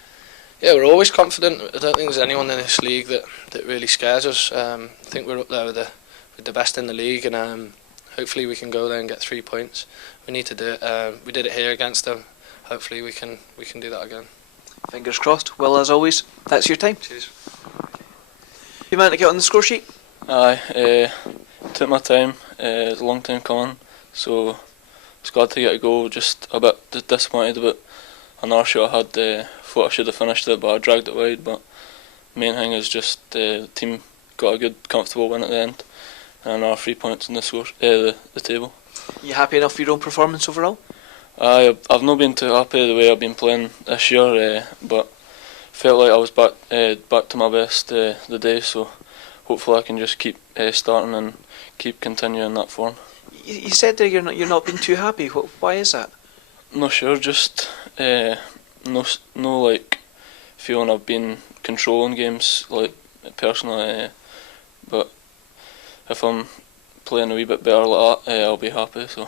Yeah, we're always confident. I don't think there's anyone in this league that really scares us. I think we're up there with the best in the league, and hopefully we can go there and get 3 points. We need to do it. We did it here against them. Hopefully we can do that again. Fingers crossed. Well, as always, that's your time. Cheers. You meant to get on the score sheet? Aye, took my time. It was a long time coming, so it's glad to get a goal. Just a bit disappointed about another shot I had. Thought I should have finished it, but I dragged it wide. But main thing is just the team got a good, comfortable win at the end, and another 3 points in the table. You happy enough with your own performance overall? I've not been too happy the way I've been playing this year, but felt like I was back to my best the day. So hopefully I can just keep starting and keep continuing that form. You said there you're not being too happy. Why is that? Not sure. Just no like feeling I've been controlling games like personally. But if I'm playing a wee bit better like that, I'll be happy. So.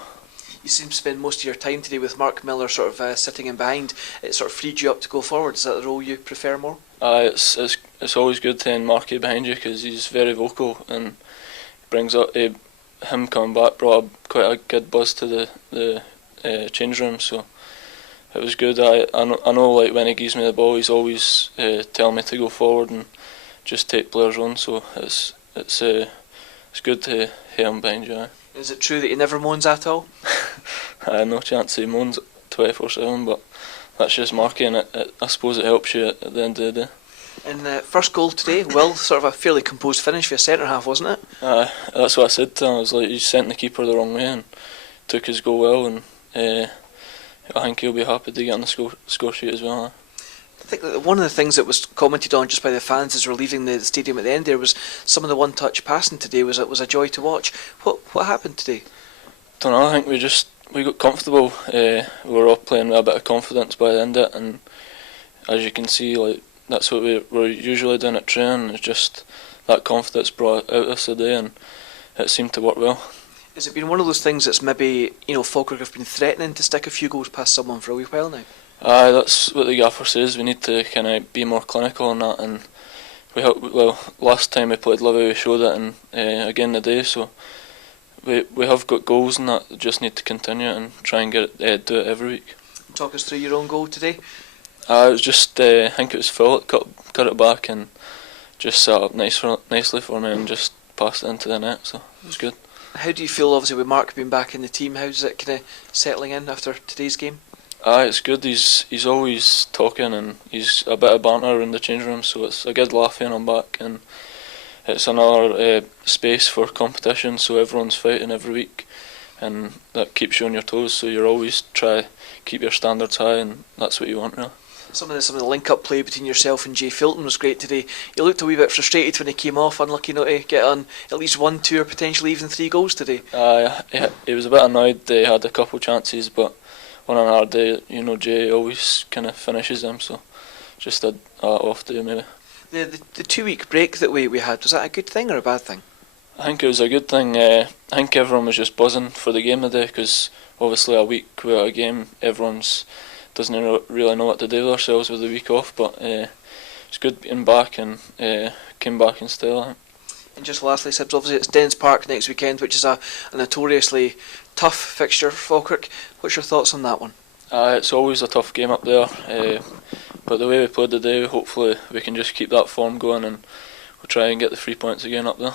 You seem to spend most of your time today with Mark Miller sort of sitting in behind. It sort of freed you up to go forward. Is that the role you prefer more? It's always good to have Marky behind you because he's very vocal and brings up him coming back brought up quite a good buzz to the change room. So it was good. I know like when he gives me the ball, he's always telling me to go forward and just take players on. So it's good to have him behind you. Is it true that he never moans at all? No chance he moans 24/7, but that's just Marky, and I suppose it helps you at the end of the day. And the first goal today, Will, sort of a fairly composed finish for a centre half, wasn't it? That's what I said to him. I was like, he sent the keeper the wrong way and took his goal well, and I think he'll be happy to get on the score sheet as well. I think that one of the things that was commented on just by the fans as we're leaving the stadium at the end there was some of the one-touch passing today was a joy to watch. What happened today? Don't know. I think we got comfortable. We were all playing with a bit of confidence by the end of it, and as you can see, like that's what we're usually doing at training. It's just that confidence brought out of us today, and it seemed to work well. Has it been one of those things that's maybe Falkirk have been threatening to stick a few goals past someone for a wee while now? That's what the gaffer says. We need to kind of be more clinical on that, and last time we played Livy we showed it, and again today. So we have got goals and that. Just need to continue it and try and do it every week. Talk us through your own goal today. It was just I think it was Philip cut it back and just set up nicely for me and just passed it into the net. So it was good. How do you feel, obviously, with Mark being back in the team? How's it kind of settling in after today's game? It's good. He's always talking and he's a bit of banter in the change room, so it's a good laugh when I'm back, and it's another space for competition. So everyone's fighting every week, and that keeps you on your toes. So you're always try keep your standards high, and that's what you want, really. Some of the link-up play between yourself and Jay Filton was great today. He looked a wee bit frustrated when he came off, unlucky not to get on at least 1, 2 or potentially even 3 goals today. He was a bit annoyed. They had a couple chances, but on another day, Jay always kind of finishes them, so just a off day maybe. The 2 week break that we had, was that a good thing or a bad thing? I think it was a good thing. I think everyone was just buzzing for the game today because obviously a week without a game, everyone's doesn't really know what to do with themselves with the week off. But it's good being back and came back in style. I think. And just lastly, Sibs, obviously it's Dens Park next weekend, which is a notoriously tough fixture for Falkirk. What's your thoughts on that one? It's always a tough game up there, but the way we played today, hopefully we can just keep that form going and we'll try and get the 3 points again up there.